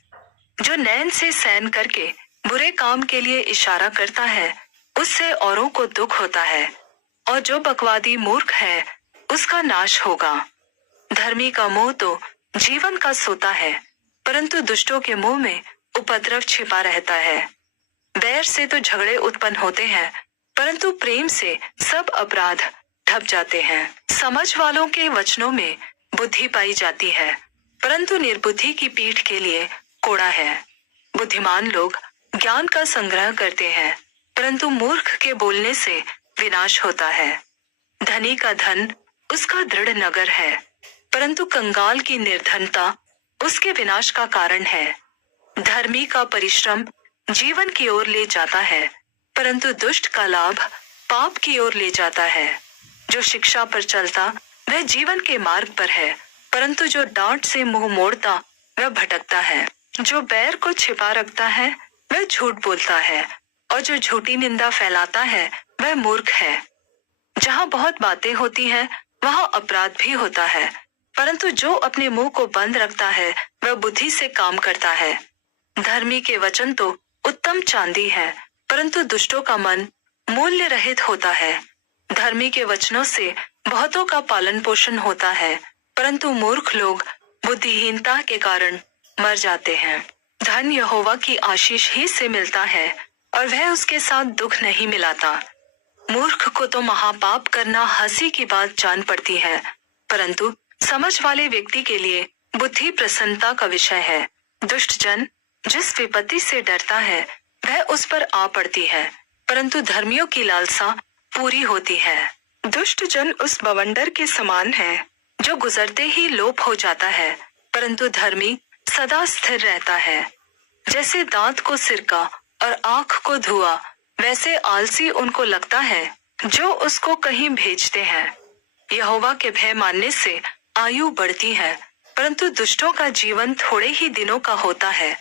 जो नैन से सैन करके बुरे काम के लिए इशारा करता है उससे औरों को दुख होता है, और जो बकवादी मूर्ख है उसका नाश होगा। धर्मी का मुंह तो जीवन का सोता है, परंतु दुष्टों के मुंह में उपद्रव छिपा रहता है। बैर से तो झगड़े उत्पन्न होते हैं, परंतु प्रेम से सब अपराध ढप जाते हैं। समझ वालों के वचनों में बुद्धि पाई जाती है, परंतु निर्बुद्धि की पीठ के लिए कोड़ा है। बुद्धिमान लोग ज्ञान का संग्रह करते हैं, परंतु मूर्ख के बोलने से विनाश होता है। धनी का धन उसका दृढ़ नगर है, परंतु कंगाल की निर्धनता उसके विनाश का कारण है। धर्मी का परिश्रम जीवन की ओर ले जाता है, परंतु दुष्ट का लाभ पाप की ओर ले जाता है। जो शिक्षा पर चलता वह जीवन के मार्ग पर है, परंतु जो डांट से मुंह मोड़ता वह भटकता है। जो बैर को छिपा रखता है वह झूठ बोलता है, और जो झूठी निंदा फैलाता है वह मूर्ख है। जहाँ बहुत बातें होती हैं वहाँ अपराध भी होता है, परंतु जो अपने मुंह को बंद रखता है वह बुद्धि से काम करता है। धर्मी के वचन तो उत्तम चांदी है, परंतु दुष्टों का मन मूल्य रहित होता है। धर्मी के वचनों से बहुतों का पालन पोषण होता है, परंतु मूर्ख लोग बुद्धिहीनता के कारण मर जाते हैं। धन यहोवा की आशीष ही से मिलता है, और वह उसके साथ दुख नहीं मिलाता। मूर्ख को तो महापाप करना हंसी की बात जान पड़ती है, परंतु समझ वाले व्यक्ति के लिए बुद्धि प्रसन्नता का विषय है। दुष्ट जन जिस विपत्ति से डरता है वह उस पर आ पड़ती है, परंतु धर्मियों की लालसा पूरी होती है। दुष्ट जन उस बवंडर के समान है जो गुजरते ही लोप हो जाता है, परंतु धर्मी सदा स्थिर रहता है। जैसे दांत को सिरका और आंख को धुआं, वैसे आलसी उनको लगता है जो उसको कहीं भेजते हैं। यहोवा के भय मानने से आयु बढ़ती है, परंतु दुष्टों का जीवन थोड़े ही दिनों का होता है।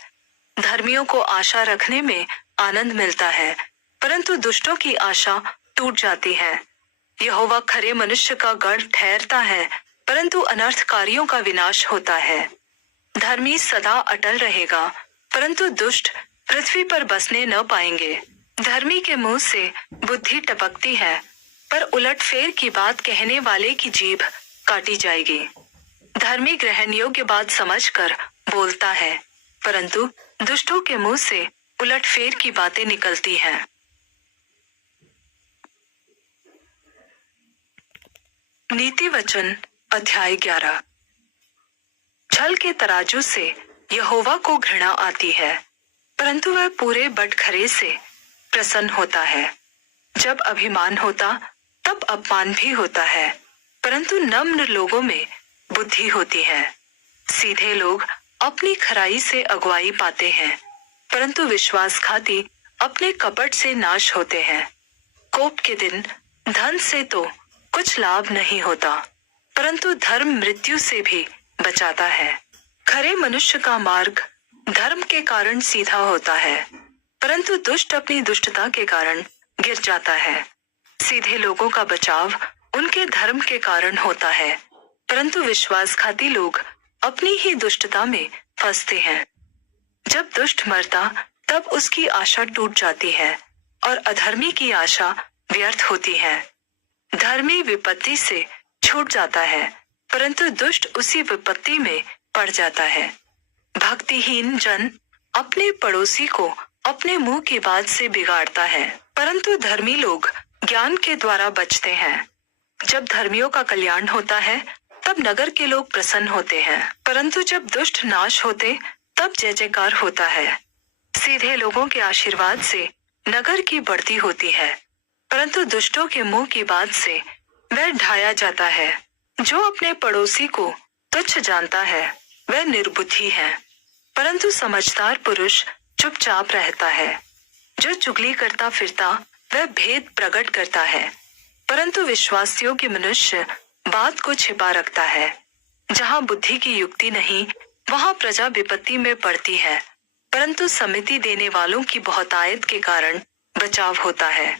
धर्मियों को आशा रखने में आनंद मिलता है, परंतु दुष्टों की आशा टूट जाती है। यहोवा खरे मनुष्य का गढ़ ठहरता है, परंतु अनर्थकारियों का विनाश होता है। धर्मी सदा अटल रहेगा, परंतु दुष्ट पृथ्वी पर बसने न पाएंगे। धर्मी के मुंह से बुद्धि टपकती है, पर उलटफेर की बात कहने वाले की जीभ काटी जाएगी। धर्मी ग्रहण योग्य बात समझकर बोलता है, परंतु दुष्टों के मुंह से उलटफेर की बातें निकलती हैं। नीति वचन अध्याय 11। छल के तराजू से यहोवा को घृणा आती है, परंतु वह पूरे बटखरे से प्रसन्न होता है। जब अभिमान होता तब अपमान भी होता है, परंतु नम्र लोगों में बुद्धि होती है। सीधे लोग अपनी खराई से अगुवाई पाते हैं, परंतु विश्वासघाती अपने कपट से नाश होते हैं। कोप के दिन धन से तो कुछ लाभ नहीं होता, परंतु धर्म मृत्यु से भी बचाता है। खरे मनुष्य का मार्ग धर्म के कारण सीधा होता है, परंतु दुष्ट अपनी दुष्टता के कारण गिर जाता है। सीधे लोगों का बचाव उनके धर्म के कारण होता है, परंतु विश्वासघाती लोग अपनी ही दुष्टता में फंसते हैं। जब दुष्ट मरता तब उसकी आशा टूट जाती है और अधर्मी की आशा व्यर्थ होती है। धर्मी विपत्ति से छूट जाता है, परंतु दुष्ट उसी विपत्ति में पड़ जाता है। भक्तिहीन जन अपने पड़ोसी को अपने मुंह की बात से बिगाड़ता है, परंतु धर्मी लोग ज्ञान के द्वारा बचते हैं। जब धर्मियों का कल्याण होता है तब नगर के लोग प्रसन्न होते हैं, परंतु जब दुष्ट नाश होते तब जय जयकार होता है। सीधे लोगों के आशीर्वाद से नगर की बढ़ती होती है, परंतु दुष्टों के मुंह की बात से वह ढाया जाता है। जो अपने पड़ोसी को तुच्छ जानता है वह निर्बुद्धि है, परंतु समझदार पुरुष चुपचाप रहता है। जो चुगली करता फिरता वह भेद प्रकट करता है, परंतु विश्वासयोग्य मनुष्य बात को छिपा रखता है। जहाँ बुद्धि की युक्ति नहीं वहाँ प्रजा विपत्ति में पड़ती है, परंतु सम्मति देने वालों की बहुतायत के कारण बचाव होता है।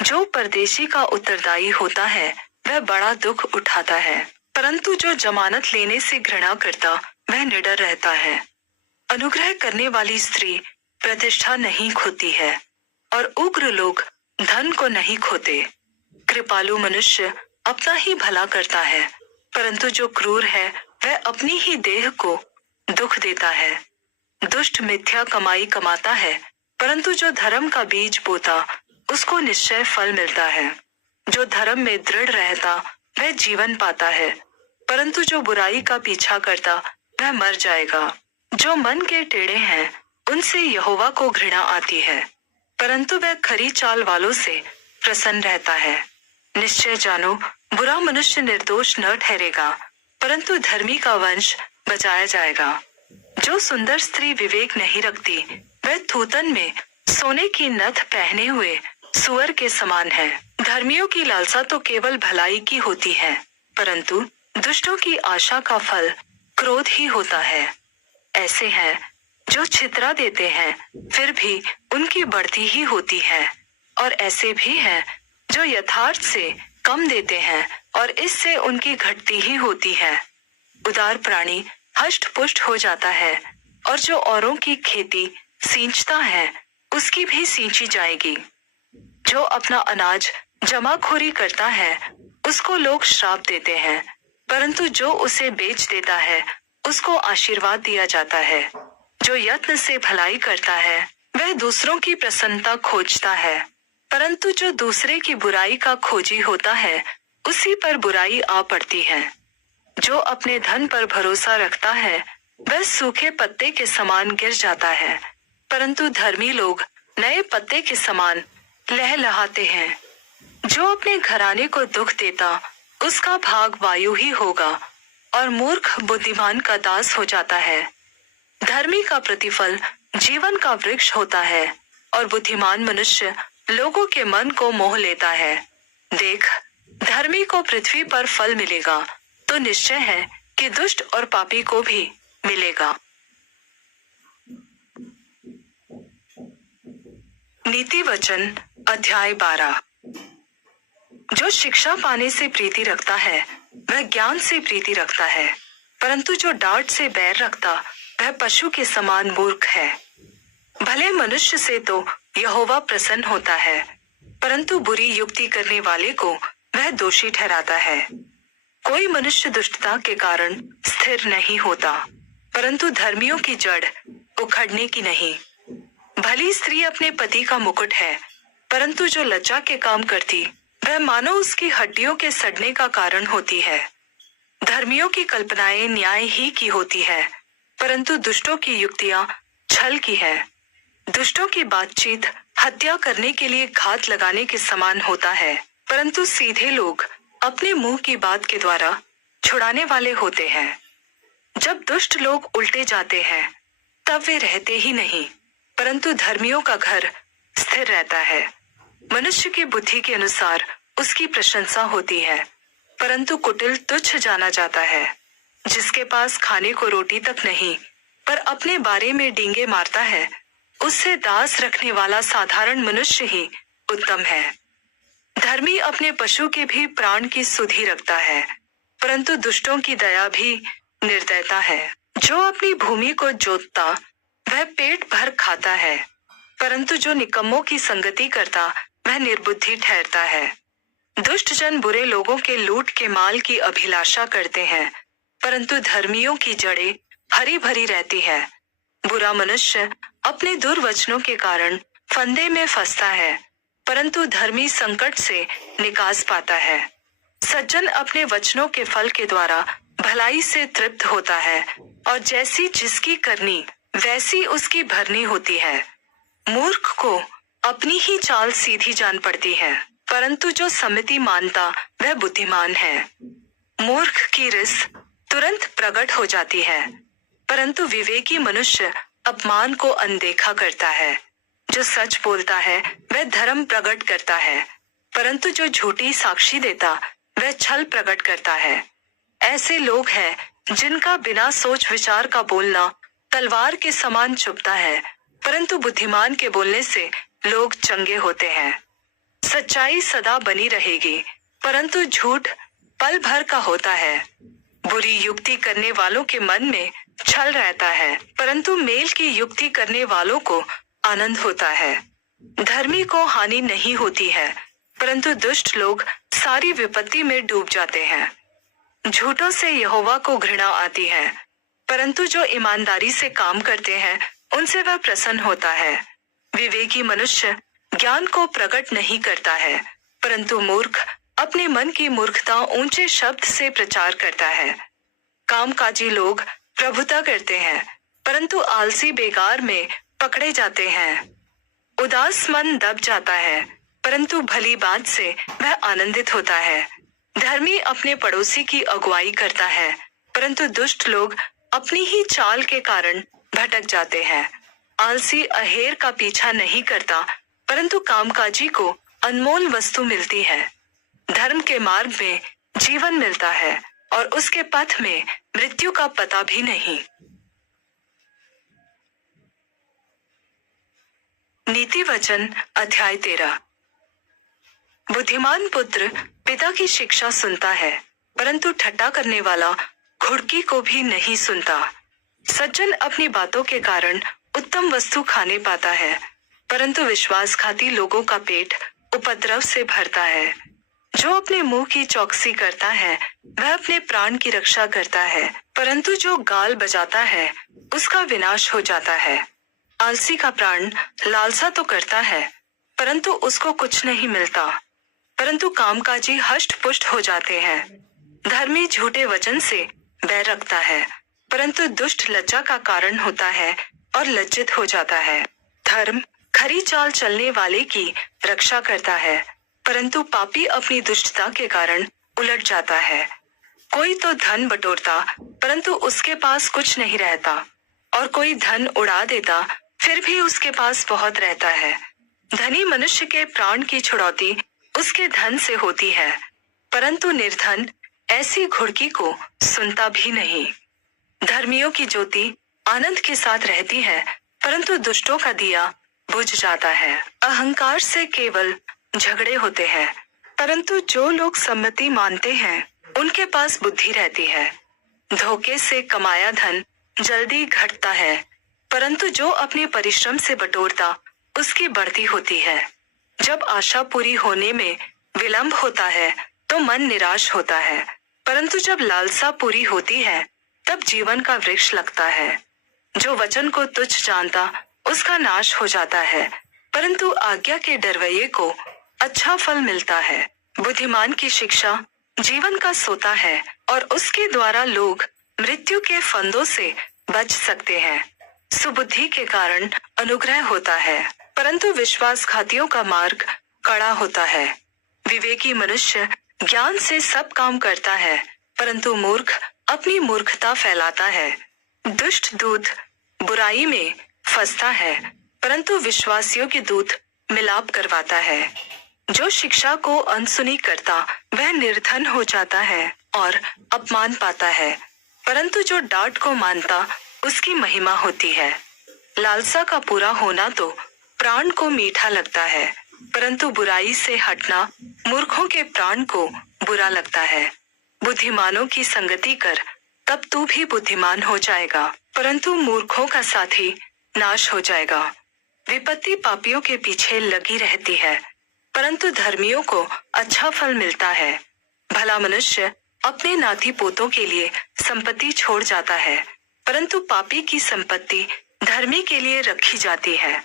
जो परदेशी का उत्तरदायी होता है वह बड़ा दुख उठाता है, परंतु जो जमानत लेने से घृणा करता वह निडर रहता है। अनुग्रह करने वाली स्त्री प्रतिष्ठा नहीं खोती है और उग्र लोग धन को नहीं खोते। कृपालु मनुष्य अपना ही भला करता है, परंतु जो क्रूर है वह अपनी ही देह को दुख देता है। दुष्ट मिथ्या कमाई कमाता है, परंतु जो धर्म का बीज बोता उसको निश्चय फल मिलता है। जो धर्म में दृढ़ रहता वह जीवन पाता है, परंतु जो बुराई का पीछा करता वह मर जाएगा। जो मन के टेढ़े हैं उनसे यहोवा को घृणा आती है, परंतु वह खरी चाल वालों से प्रसन्न रहता है। निश्चय जानो, बुरा मनुष्य निर्दोष न ठहरेगा, परंतु धर्मी का वंश बचाया जाएगा। जो सुंदर स्त्री विवेक नहीं रखती वह थूथन में सोने की नथ पहने हुए सुअर के समान है। धर्मियों की लालसा तो केवल भलाई की होती है, परंतु दुष्टों की आशा का फल क्रोध ही होता है। ऐसे हैं जो छितरा देते हैं फिर भी उनकी बढ़ती ही होती है, और ऐसे भी हैं जो यथार्थ से कम देते हैं और इससे उनकी घटती ही होती है। उदार प्राणी हष्ट पुष्ट हो जाता है, और जो औरों की खेती सींचता है उसकी भी सींची जाएगी। जो अपना अनाज जमाखोरी करता है उसको लोग श्राप देते हैं, परंतु जो उसे बेच देता है उसको आशीर्वाद दिया जाता है। जो यत्न से भलाई करता है वह दूसरों की प्रसन्नता खोजता है, परंतु जो दूसरे की बुराई का खोजी होता है उसी पर बुराई आ पड़ती है। जो अपने धन पर भरोसा रखता है वह सूखे पत्ते के समान गिर जाता है, परंतु धर्मी लोग नए पत्ते के समान लहलहाते हैं। जो अपने घराने को दुख देता उसका भाग वायु ही होगा, और मूर्ख बुद्धिमान का दास हो जाता है। धर्मी का प्रतिफल जीवन का वृक्ष होता है, और बुद्धिमान मनुष्य लोगों के मन को मोह लेता है। देख, धर्मी को पृथ्वी पर फल मिलेगा, तो निश्चय है कि दुष्ट और पापी को भी मिलेगा। नीति वचन अध्याय 12। जो शिक्षा पाने से प्रीति रखता है वह ज्ञान से प्रीति रखता है, परंतु जो डांट से बैर रखता वह पशु के समान मूर्ख है। भले मनुष्य से तो यहोवा प्रसन्न होता है, परंतु बुरी युक्ति करने वाले को वह दोषी ठहराता है। कोई मनुष्य दुष्टता के कारण स्थिर नहीं होता, परंतु धर्मियों की जड़ उखड़ने की नहीं। भली स्त्री अपने पति का मुकुट है, परंतु जो लज्जा के काम करती वह मानो उसकी हड्डियों के सड़ने का कारण होती है। धर्मियों की कल्पनाएं न्याय ही की होती है, परंतु दुष्टों की युक्तियां छल की है। दुष्टों की बातचीत हत्या करने के लिए घात लगाने के समान होता है, परंतु सीधे लोग अपने मुंह की बात के द्वारा छुड़ाने वाले होते हैं। जब दुष्ट लोग उल्टे जाते हैं तब वे रहते ही नहीं, परंतु धर्मियों का घर स्थिर रहता है। मनुष्य की बुद्धि के अनुसार उसकी प्रशंसा होती है, परंतु कुटिल तुच्छ जाना जाता है। जिसके पास खाने को रोटी तक नहीं पर अपने बारे में डींगे मारता है, उससे दास रखने वाला साधारण मनुष्य ही उत्तम है। धर्मी अपने पशु के भी प्राण की सुधि रखता है, परंतु दुष्टों की दया भी निर्दयता है। जो अपनी भूमि को जोतता वह पेट भर खाता है, परंतु जो निकम्मों की संगति करता वह निर्बुद्धि ठहरता है। दुष्ट जन बुरे लोगों के लूट के माल की अभिलाषा करते हैं, परंतु धर्मियों की जड़ें हरी भरी रहती है। बुरा मनुष्य अपने दुर्वचनों के कारण फंदे में फंसता है, परंतु धर्मी संकट से निकास पाता है। सज्जन अपने वचनों के फल के द्वारा भलाई से तृप्त होता है, और जैसी जिसकी करनी वैसी उसकी भरनी होती है। मूर्ख को अपनी ही चाल सीधी जान पड़ती है, परंतु जो सम्मति मानता वह बुद्धिमान है। मूर्ख की रिस तुरंत प्रकट हो जाती है, परंतु विवेकी मनुष्य अपमान को अनदेखा करता है। जो सच बोलता है वह धर्म प्रकट करता है, परंतु जो झूठी साक्षी देता वह छल प्रकट करता है। ऐसे लोग हैं जिनका बिना सोच विचार का बोलना तलवार के समान चुभता है, परंतु बुद्धिमान के बोलने से लोग चंगे होते हैं। सच्चाई सदा बनी रहेगी, परंतु झूठ पल भर का होता है। बुरी युक्ति करने वालों के मन में छल रहता है, परंतु मेल की युक्ति करने वालों को आनंद होता है। धर्मी को हानि नहीं होती है, परंतु दुष्ट लोग सारी विपत्ति में डूब जाते हैं। झूठों से यहोवा को घृणा आती है, परंतु जो ईमानदारी से काम करते हैं उनसे वह प्रसन्न होता है। विवेकी मनुष्य ज्ञान को प्रकट नहीं करता है, परंतु मूर्ख अपने मन की मूर्खता ऊंचे शब्द से प्रचार करता है। कामकाजी लोग प्रभुता करते हैं, परंतु आलसी बेगार में पकड़े जाते हैं। उदास मन दब जाता है, परंतु भली बात से वह आनंदित होता है। धर्मी अपने पड़ोसी की अगुवाई करता है, परंतु दुष्ट लोग अपनी ही चाल के कारण भटक जाते हैं। आलसी अहेर का पीछा नहीं करता, परंतु कामकाजी को अनमोल वस्तु मिलती है। धर्म के मार्ग में जीवन मिलता है, और उसके पथ में मृत्यु का पता भी नहीं। नीति वचन अध्याय 13। बुद्धिमान पुत्र पिता की शिक्षा सुनता है, परंतु ठट्टा करने वाला घुड़की को भी नहीं सुनता। सज्जन अपनी बातों के कारण उत्तम वस्तु खाने पाता है, परंतु विश्वासघाती लोगों का पेट उपद्रव से भरता है। जो अपने मुंह की चौकसी करता है वह अपने प्राण की रक्षा करता है, परंतु जो गाल बजाता है उसका विनाश हो जाता है। आलसी का प्राण लालसा तो करता है, परंतु उसको कुछ नहीं मिलता, परंतु कामकाजी हष्ट पुष्ट हो जाते हैं। धर्मी झूठे वचन से बैर रखता है, परंतु दुष्ट लज्जा का कारण होता है और लज्जित हो जाता है। धर्म खरी चाल चलने वाले की रक्षा करता है, परंतु पापी अपनी दुष्टता के कारण उलट जाता है। कोई तो धन बटोरता, परंतु उसके पास कुछ नहीं रहता, और कोई धन उड़ा देता, फिर भी उसके पास बहुत रहता है। धनी मनुष्य के प्राण की छुड़ौती उसके धन से होती है, परंतु निर्धन ऐसी घुड़की को सुनता भी नहीं। धर्मियों की ज्योति आनंद के साथ रहती है, परंतु दुष्टों का दिया बुझ जाता है। अहंकार से केवल झगड़े होते हैं, परंतु जो लोग सम्मति मानते हैं उनके पास बुद्धि रहती है। धोखे से कमाया धन जल्दी घटता है, परंतु जो अपने परिश्रम से बटोरता उसकी बढ़ती होती है। जब आशा पूरी होने में विलंब होता है तो मन निराश होता है, परंतु जब लालसा पूरी होती है तब जीवन का वृक्ष लगता है। जो वचन को तुच्छ जानता उसका नाश हो जाता है, परंतु आज्ञा के डरवैये को अच्छा फल मिलता है। बुद्धिमान की शिक्षा जीवन का सोता है और उसके द्वारा लोग मृत्यु के फंदों से बच सकते हैं। सुबुद्धि के कारण अनुग्रह होता है, परंतु विश्वासघातियों का मार्ग कड़ा होता है। विवेकी मनुष्य ज्ञान से सब काम करता है, परंतु मूर्ख अपनी मूर्खता फैलाता है। दुष्ट दूत बुराई में फंसता है, परंतु विश्वासियों के दूत मिलाप करवाता है। जो शिक्षा को अनसुनी करता वह निर्धन हो जाता है और अपमान पाता है, परंतु जो डांट को मानता उसकी महिमा होती है। लालसा का पूरा होना तो प्राण को मीठा लगता है, परंतु बुराई से हटना मूर्खों के प्राण को बुरा लगता है। बुद्धिमानों की संगति कर, तब तू भी बुद्धिमान हो जाएगा, परंतु मूर्खों का साथी नाश हो जाएगा। विपत्ति पापियों के पीछे लगी रहती है, परंतु धर्मियों को अच्छा फल मिलता है। भला मनुष्य अपने नाती पोतों के लिए संपत्ति छोड़ जाता है, परंतु पापी की संपत्ति धर्मी के लिए रखी जाती है।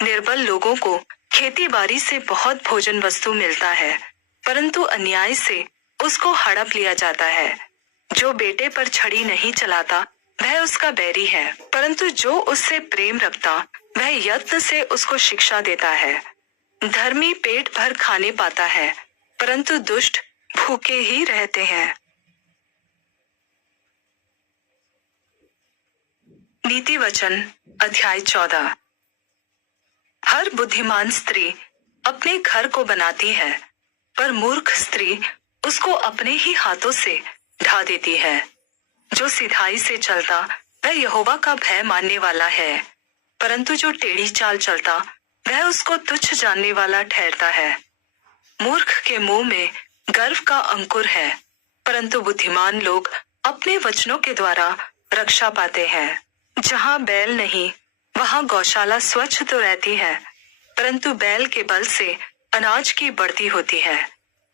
निर्बल लोगों को खेती बाड़ी से बहुत भोजन वस्तु मिलता है, परंतु अन्याय से उसको हड़प लिया जाता है। जो बेटे पर छड़ी नहीं चलाता वह उसका बैरी है, परंतु जो उससे प्रेम रखता वह यत्न से उसको शिक्षा देता है। धर्मी पेट भर खाने पाता है, परंतु दुष्ट भूखे ही रहते हैं। नीति वचन अध्याय 14। हर बुद्धिमान स्त्री अपने घर को बनाती है, पर मूर्ख स्त्री उसको अपने ही हाथों से ढा देती है। जो सिधाई से चलता वह यहोवा का भय मानने वाला है, परंतु जो टेढ़ी चाल चलता वह उसको तुच्छ जानने वाला ठहरता है। मूर्ख के मुंह में गर्व का अंकुर है, परंतु बुद्धिमान लोग अपने वचनों के द्वारा रक्षा पाते हैं। जहाँ बैल नहीं वहाँ गौशाला स्वच्छ तो रहती है, परंतु बैल के बल से अनाज की बढ़ती होती है।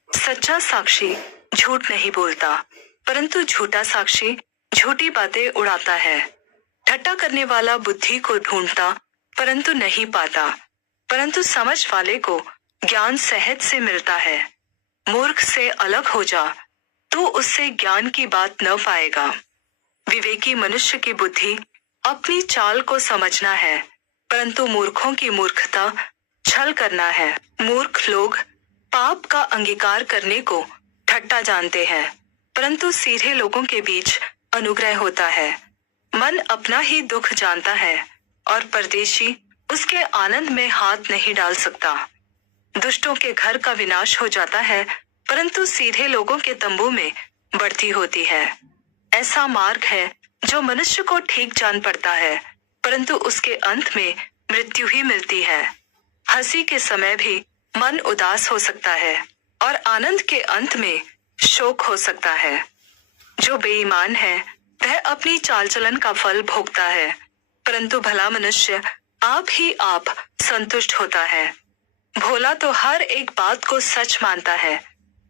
सच्चा साक्षी झूठ नहीं बोलता, परंतु झूठा साक्षी झूठी बातें उड़ाता है। ठट्टा करने वाला बुद्धि को ढूंढता परंतु नहीं पाता, परंतु समझ वाले को ज्ञान सहज से मिलता है। मूर्ख से अलग हो जा, तू उससे ज्ञान की बात न पाएगा। विवेकी मनुष्य की बुद्धि अपनी चाल को समझना है, परंतु मूर्खों की मूर्खता छल करना है। मूर्ख लोग पाप का अंगीकार करने को ठट्टा जानते हैं, परंतु सीधे लोगों के बीच अनुग्रह होता है। मन अपना ही दुख जानता है और परदेशी उसके आनंद में हाथ नहीं डाल सकता। दुष्टों के घर का विनाश हो जाता है, परंतु सीधे लोगों के तंबू में बढ़ती होती है। ऐसा मार्ग है जो मनुष्य को ठीक जान पड़ता है, परंतु उसके अंत में मृत्यु ही मिलती है। हंसी के समय भी मन उदास हो सकता है और आनंद के अंत में शोक हो सकता है। जो बेईमान है वह अपनी चाल चलन का फल भोगता है, परंतु भला मनुष्य आप ही आप संतुष्ट होता है। भोला तो हर एक बात को सच मानता है,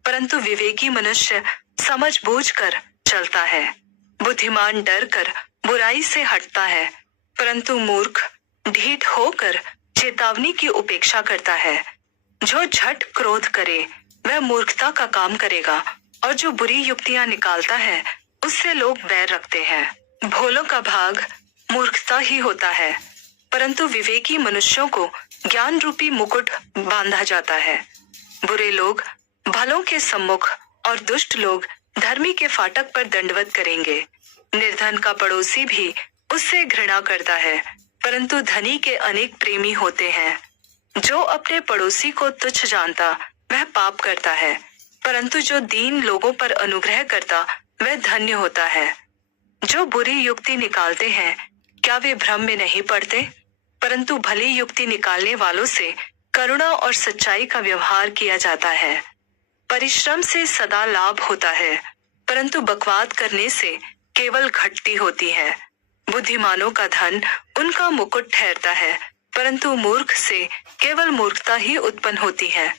परंतु विवेकी मनुष्य समझ बूझ कर चलता है। बुद्धिमान डर कर बुराई से हटता है, परंतु मूर्ख ढीठ होकर चेतावनी की उपेक्षा करता है। जो झट क्रोध करे वह मूर्खता का काम करेगा, और जो बुरी युक्तियां निकालता है उससे लोग बैर रखते हैं। भोलों का भाग मूर्खता ही होता है, परंतु विवेकी मनुष्यों को ज्ञान रूपी मुकुट बांधा जाता है। बुरे लोग भलों के सम्मुख और दुष्ट लोग धर्मी के फाटक पर दंडवत करेंगे। निर्धन का पड़ोसी भी उससे घृणा करता है, परंतु धनी के अनेक प्रेमी होते हैं। जो अपने पड़ोसी को तुच्छ जानता वह पाप करता है, परंतु जो दीन लोगों पर अनुग्रह करता वह धन्य होता है। जो बुरी युक्ति निकालते हैं क्या वे भ्रम में नहीं पड़ते? परंतु भली युक्ति निकालने वालों से करुणा और सच्चाई का व्यवहार किया जाता है। परिश्रम से सदा लाभ होता है, परंतु बकवाद करने से केवल घटती होती है। बुद्धिमानों का धन उनका मुकुट ठहरता है, परंतु मूर्ख से केवल मूर्खता ही उत्पन्न होती है।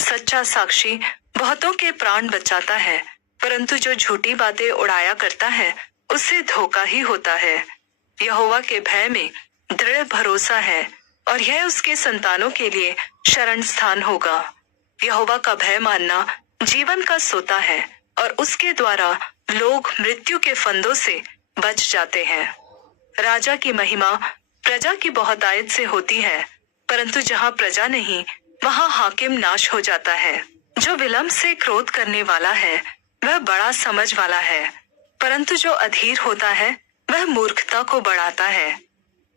सच्चा साक्षी बहुतों के प्राण बचाता है, परंतु जो झूठी बातें उड़ाया करता है उससे धोखा ही होता है। यहोवा के भय में दृढ़ भरोसा है और यह उसके संतानों के लिए शरण स्थान होगा। यहोवा का भय मानना जीवन का सोता है और उसके द्वारा लोग मृत्यु के फंदों से बच जाते हैं। राजा की महिमा प्रजा की बहुतायत से होती है, परंतु जहाँ प्रजा नहीं वहाँ हाकिम नाश हो जाता है। जो विलंब से क्रोध करने वाला है वह बड़ा समझ वाला है, परंतु जो अधीर होता है वह मूर्खता को बढ़ाता है।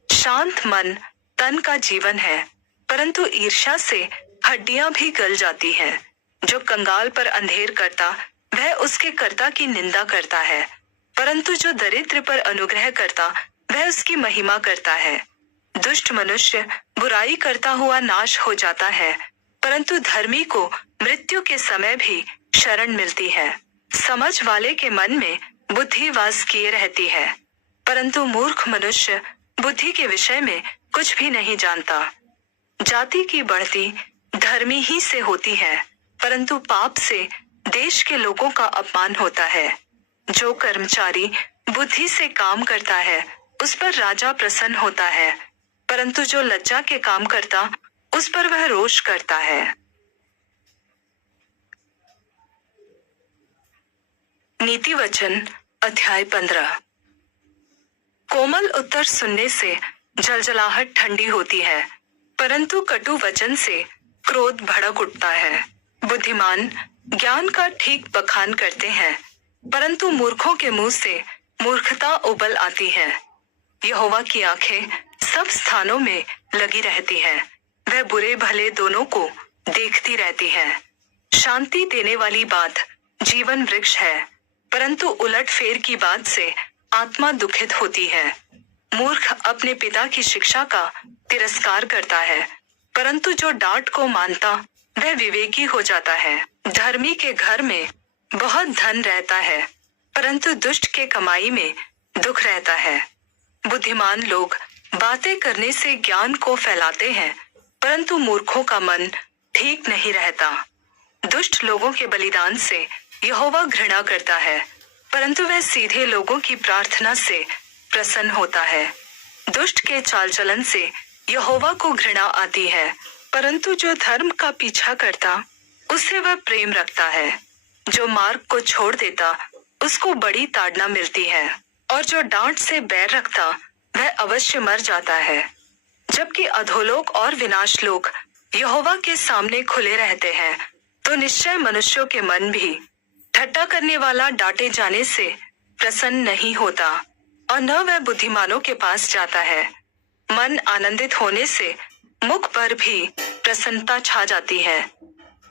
शांत मन तन का जीवन है, परंतु ईर्ष्या से हड्डियां भी गल जाती हैं। जो कंगाल पर अंधेर करता वह उसके कर्ता की निंदा करता है, परंतु जो दरिद्र पर अनुग्रह करता वह उसकी महिमा करता है। दुष्ट मनुष्य बुराई करता हुआ नाश हो जाता है, परंतु धर्मी को मृत्यु के समय भी शरण मिलती है। समझ वाले के मन में बुद्धि वास किए रहती है, परंतु मूर्ख मनुष्य बुद्धि के विषय में कुछ भी नहीं जानता। जाति की बढ़ती धर्मी ही से होती है, परंतु पाप से देश के लोगों का अपमान होता है। जो कर्मचारी बुद्धि से काम करता है उस पर राजा प्रसन्न होता है, परंतु जो लज्जा के काम करता उस पर वह रोष करता है। नीति वचन अध्याय 15। कोमल उत्तर सुनने से जलजलाहट ठंडी होती है, परंतु कटु वचन से क्रोध भड़क उठता है। बुद्धिमान ज्ञान का ठीक बखान करते हैं, परंतु मूर्खों के मुंह से मूर्खता उबल आती है। यहोवा की आंखें सब स्थानों में लगी रहती है, वह बुरे भले दोनों को देखती रहती है। शांति देने वाली बात जीवन वृक्ष है, परंतु उलट फेर की बात से आत्मा दुखित होती है। मूर्ख अपने पिता की शिक्षा का तिरस्कार करता है, परंतु जो डांट को मानता वह विवेकी हो जाता है। धर्मी के घर में बहुत धन रहता है, परंतु दुष्ट के कमाई में दुख रहता है। बुद्धिमान लोग बातें करने से ज्ञान को फैलाते हैं, परंतु मूर्खों का मन ठीक नहीं रहता। दुष्ट लोगों के बलिदान से यहोवा घृणा करता है, परंतु वह सीधे लोगों की प्रार्थना से प्रसन्न होता है। दुष्ट के चाल चलन से यहोवा को घृणा आती है, परंतु जो धर्म का पीछा करता उससे वह प्रेम रखता है। जो मार्ग को छोड़ देता उसको बड़ी ताड़ना मिलती है, और जो डांट से बैर रखता वह अवश्य मर जाता है। जबकि अधोलोक और विनाश लोक यहोवा के सामने खुले रहते हैं, तो निश्चय मनुष्यों के मन भी ठट्ठा करने वाला डांटे जाने से प्रसन्न नहीं होता, और न वह बुद्धिमानों के पास जाता है। मन आनंदित होने से मुख पर भी प्रसन्नता छा जाती है,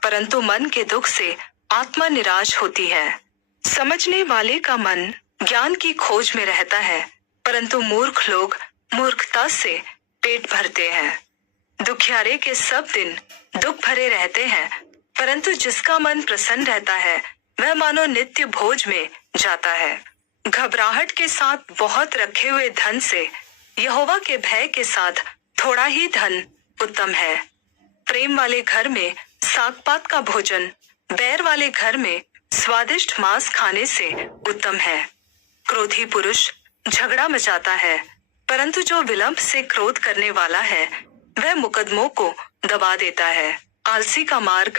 परंतु मन के दुख से आत्मा निराश होती है। समझने वाले का मन ज्ञान की खोज में रहता है, परंतु मूर्ख लोग मूर्खता से पेट भरते हैं। दुखियारे के सब दिन दुख भरे रहते हैं, परंतु जिसका मन प्रसन्न रहता है वह मानो नित्य भोज में जाता है। घबराहट के साथ बहुत रखे हुए धन से यहोवा के भय के साथ थोड़ा ही धन उत्तम है। प्रेम वाले घर में सागपात का भोजन बैर वाले घर में स्वादिष्ट मांस खाने से उत्तम है। क्रोधी पुरुष झगड़ा मचाता है, परंतु जो विलंब से क्रोध करने वाला है वह मुकदमों को दबा देता है। आलसी का मार्ग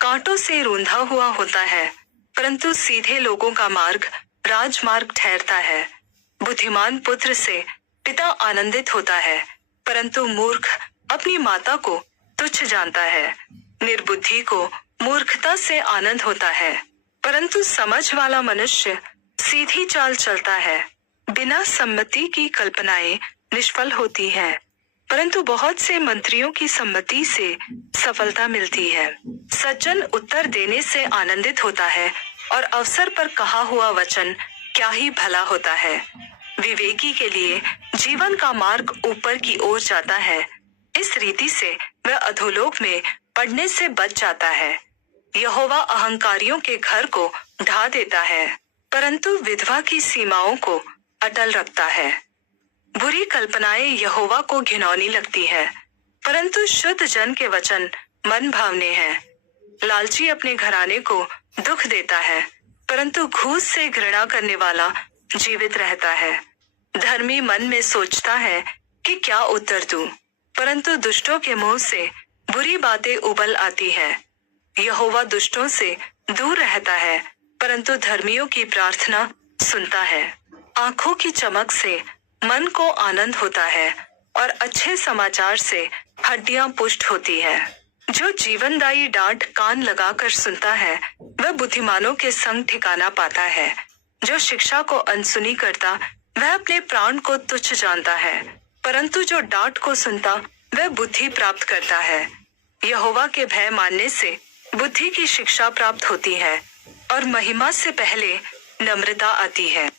कांटों से रूंधा हुआ होता है, परंतु सीधे लोगों का मार्ग राजमार्ग ठहरता है। बुद्धिमान पुत्र से पिता आनंदित होता है, परंतु मूर्ख अपनी माता को तुच्छ जानता है। निर्बुद्धि को मूर्खता से आनंद होता है, परंतु समझ वाला मनुष्य सीधी चाल चलता है। बिना सम्मति की कल्पनाएं निष्फल होती हैं, परंतु बहुत से मंत्रियों की सम्मति से सफलता मिलती है। सज्जन उत्तर देने से आनंदित होता है, और अवसर पर कहा हुआ वचन क्या ही भला होता है। विवेकी के लिए जीवन का मार्ग ऊपर की ओर जाता है, इस रीति से वह अधोलोक में पड़ने से बच जाता है। यहोवा अहंकारियों के घर को ढा देता है, परंतु विधवा की सीमाओं को अटल रखता है। बुरी कल्पनाएं यहोवा को घिनौनी लगती है, परंतु शुद्ध जन के वचन मन भावने हैं। लालची अपने घराने को दुख देता है, परंतु घूस से घृणा करने वाला जीवित रहता है। धर्मी मन में सोचता है कि क्या उत्तर दूं, परंतु दुष्टों के मुंह से बुरी बातें उबल आती है। यहोवा दुष्टों से दूर रहता है, परंतु धर्मियों की प्रार्थना सुनता है। आंखों की चमक से मन को आनंद होता है और अच्छे समाचार से हड्डियां पुष्ट होती है। जो जीवनदायी डांट कान लगाकर सुनता है वह बुद्धिमानों के संग ठिकाना पाता है। जो शिक्षा को अनसुनी करता वह अपने प्राण को तुच्छ जानता है, परंतु जो डांट को सुनता वह बुद्धि प्राप्त करता है। यहोवा के भय मानने से बुद्धि की शिक्षा प्राप्त होती है और महिमा से पहले नम्रता आती है।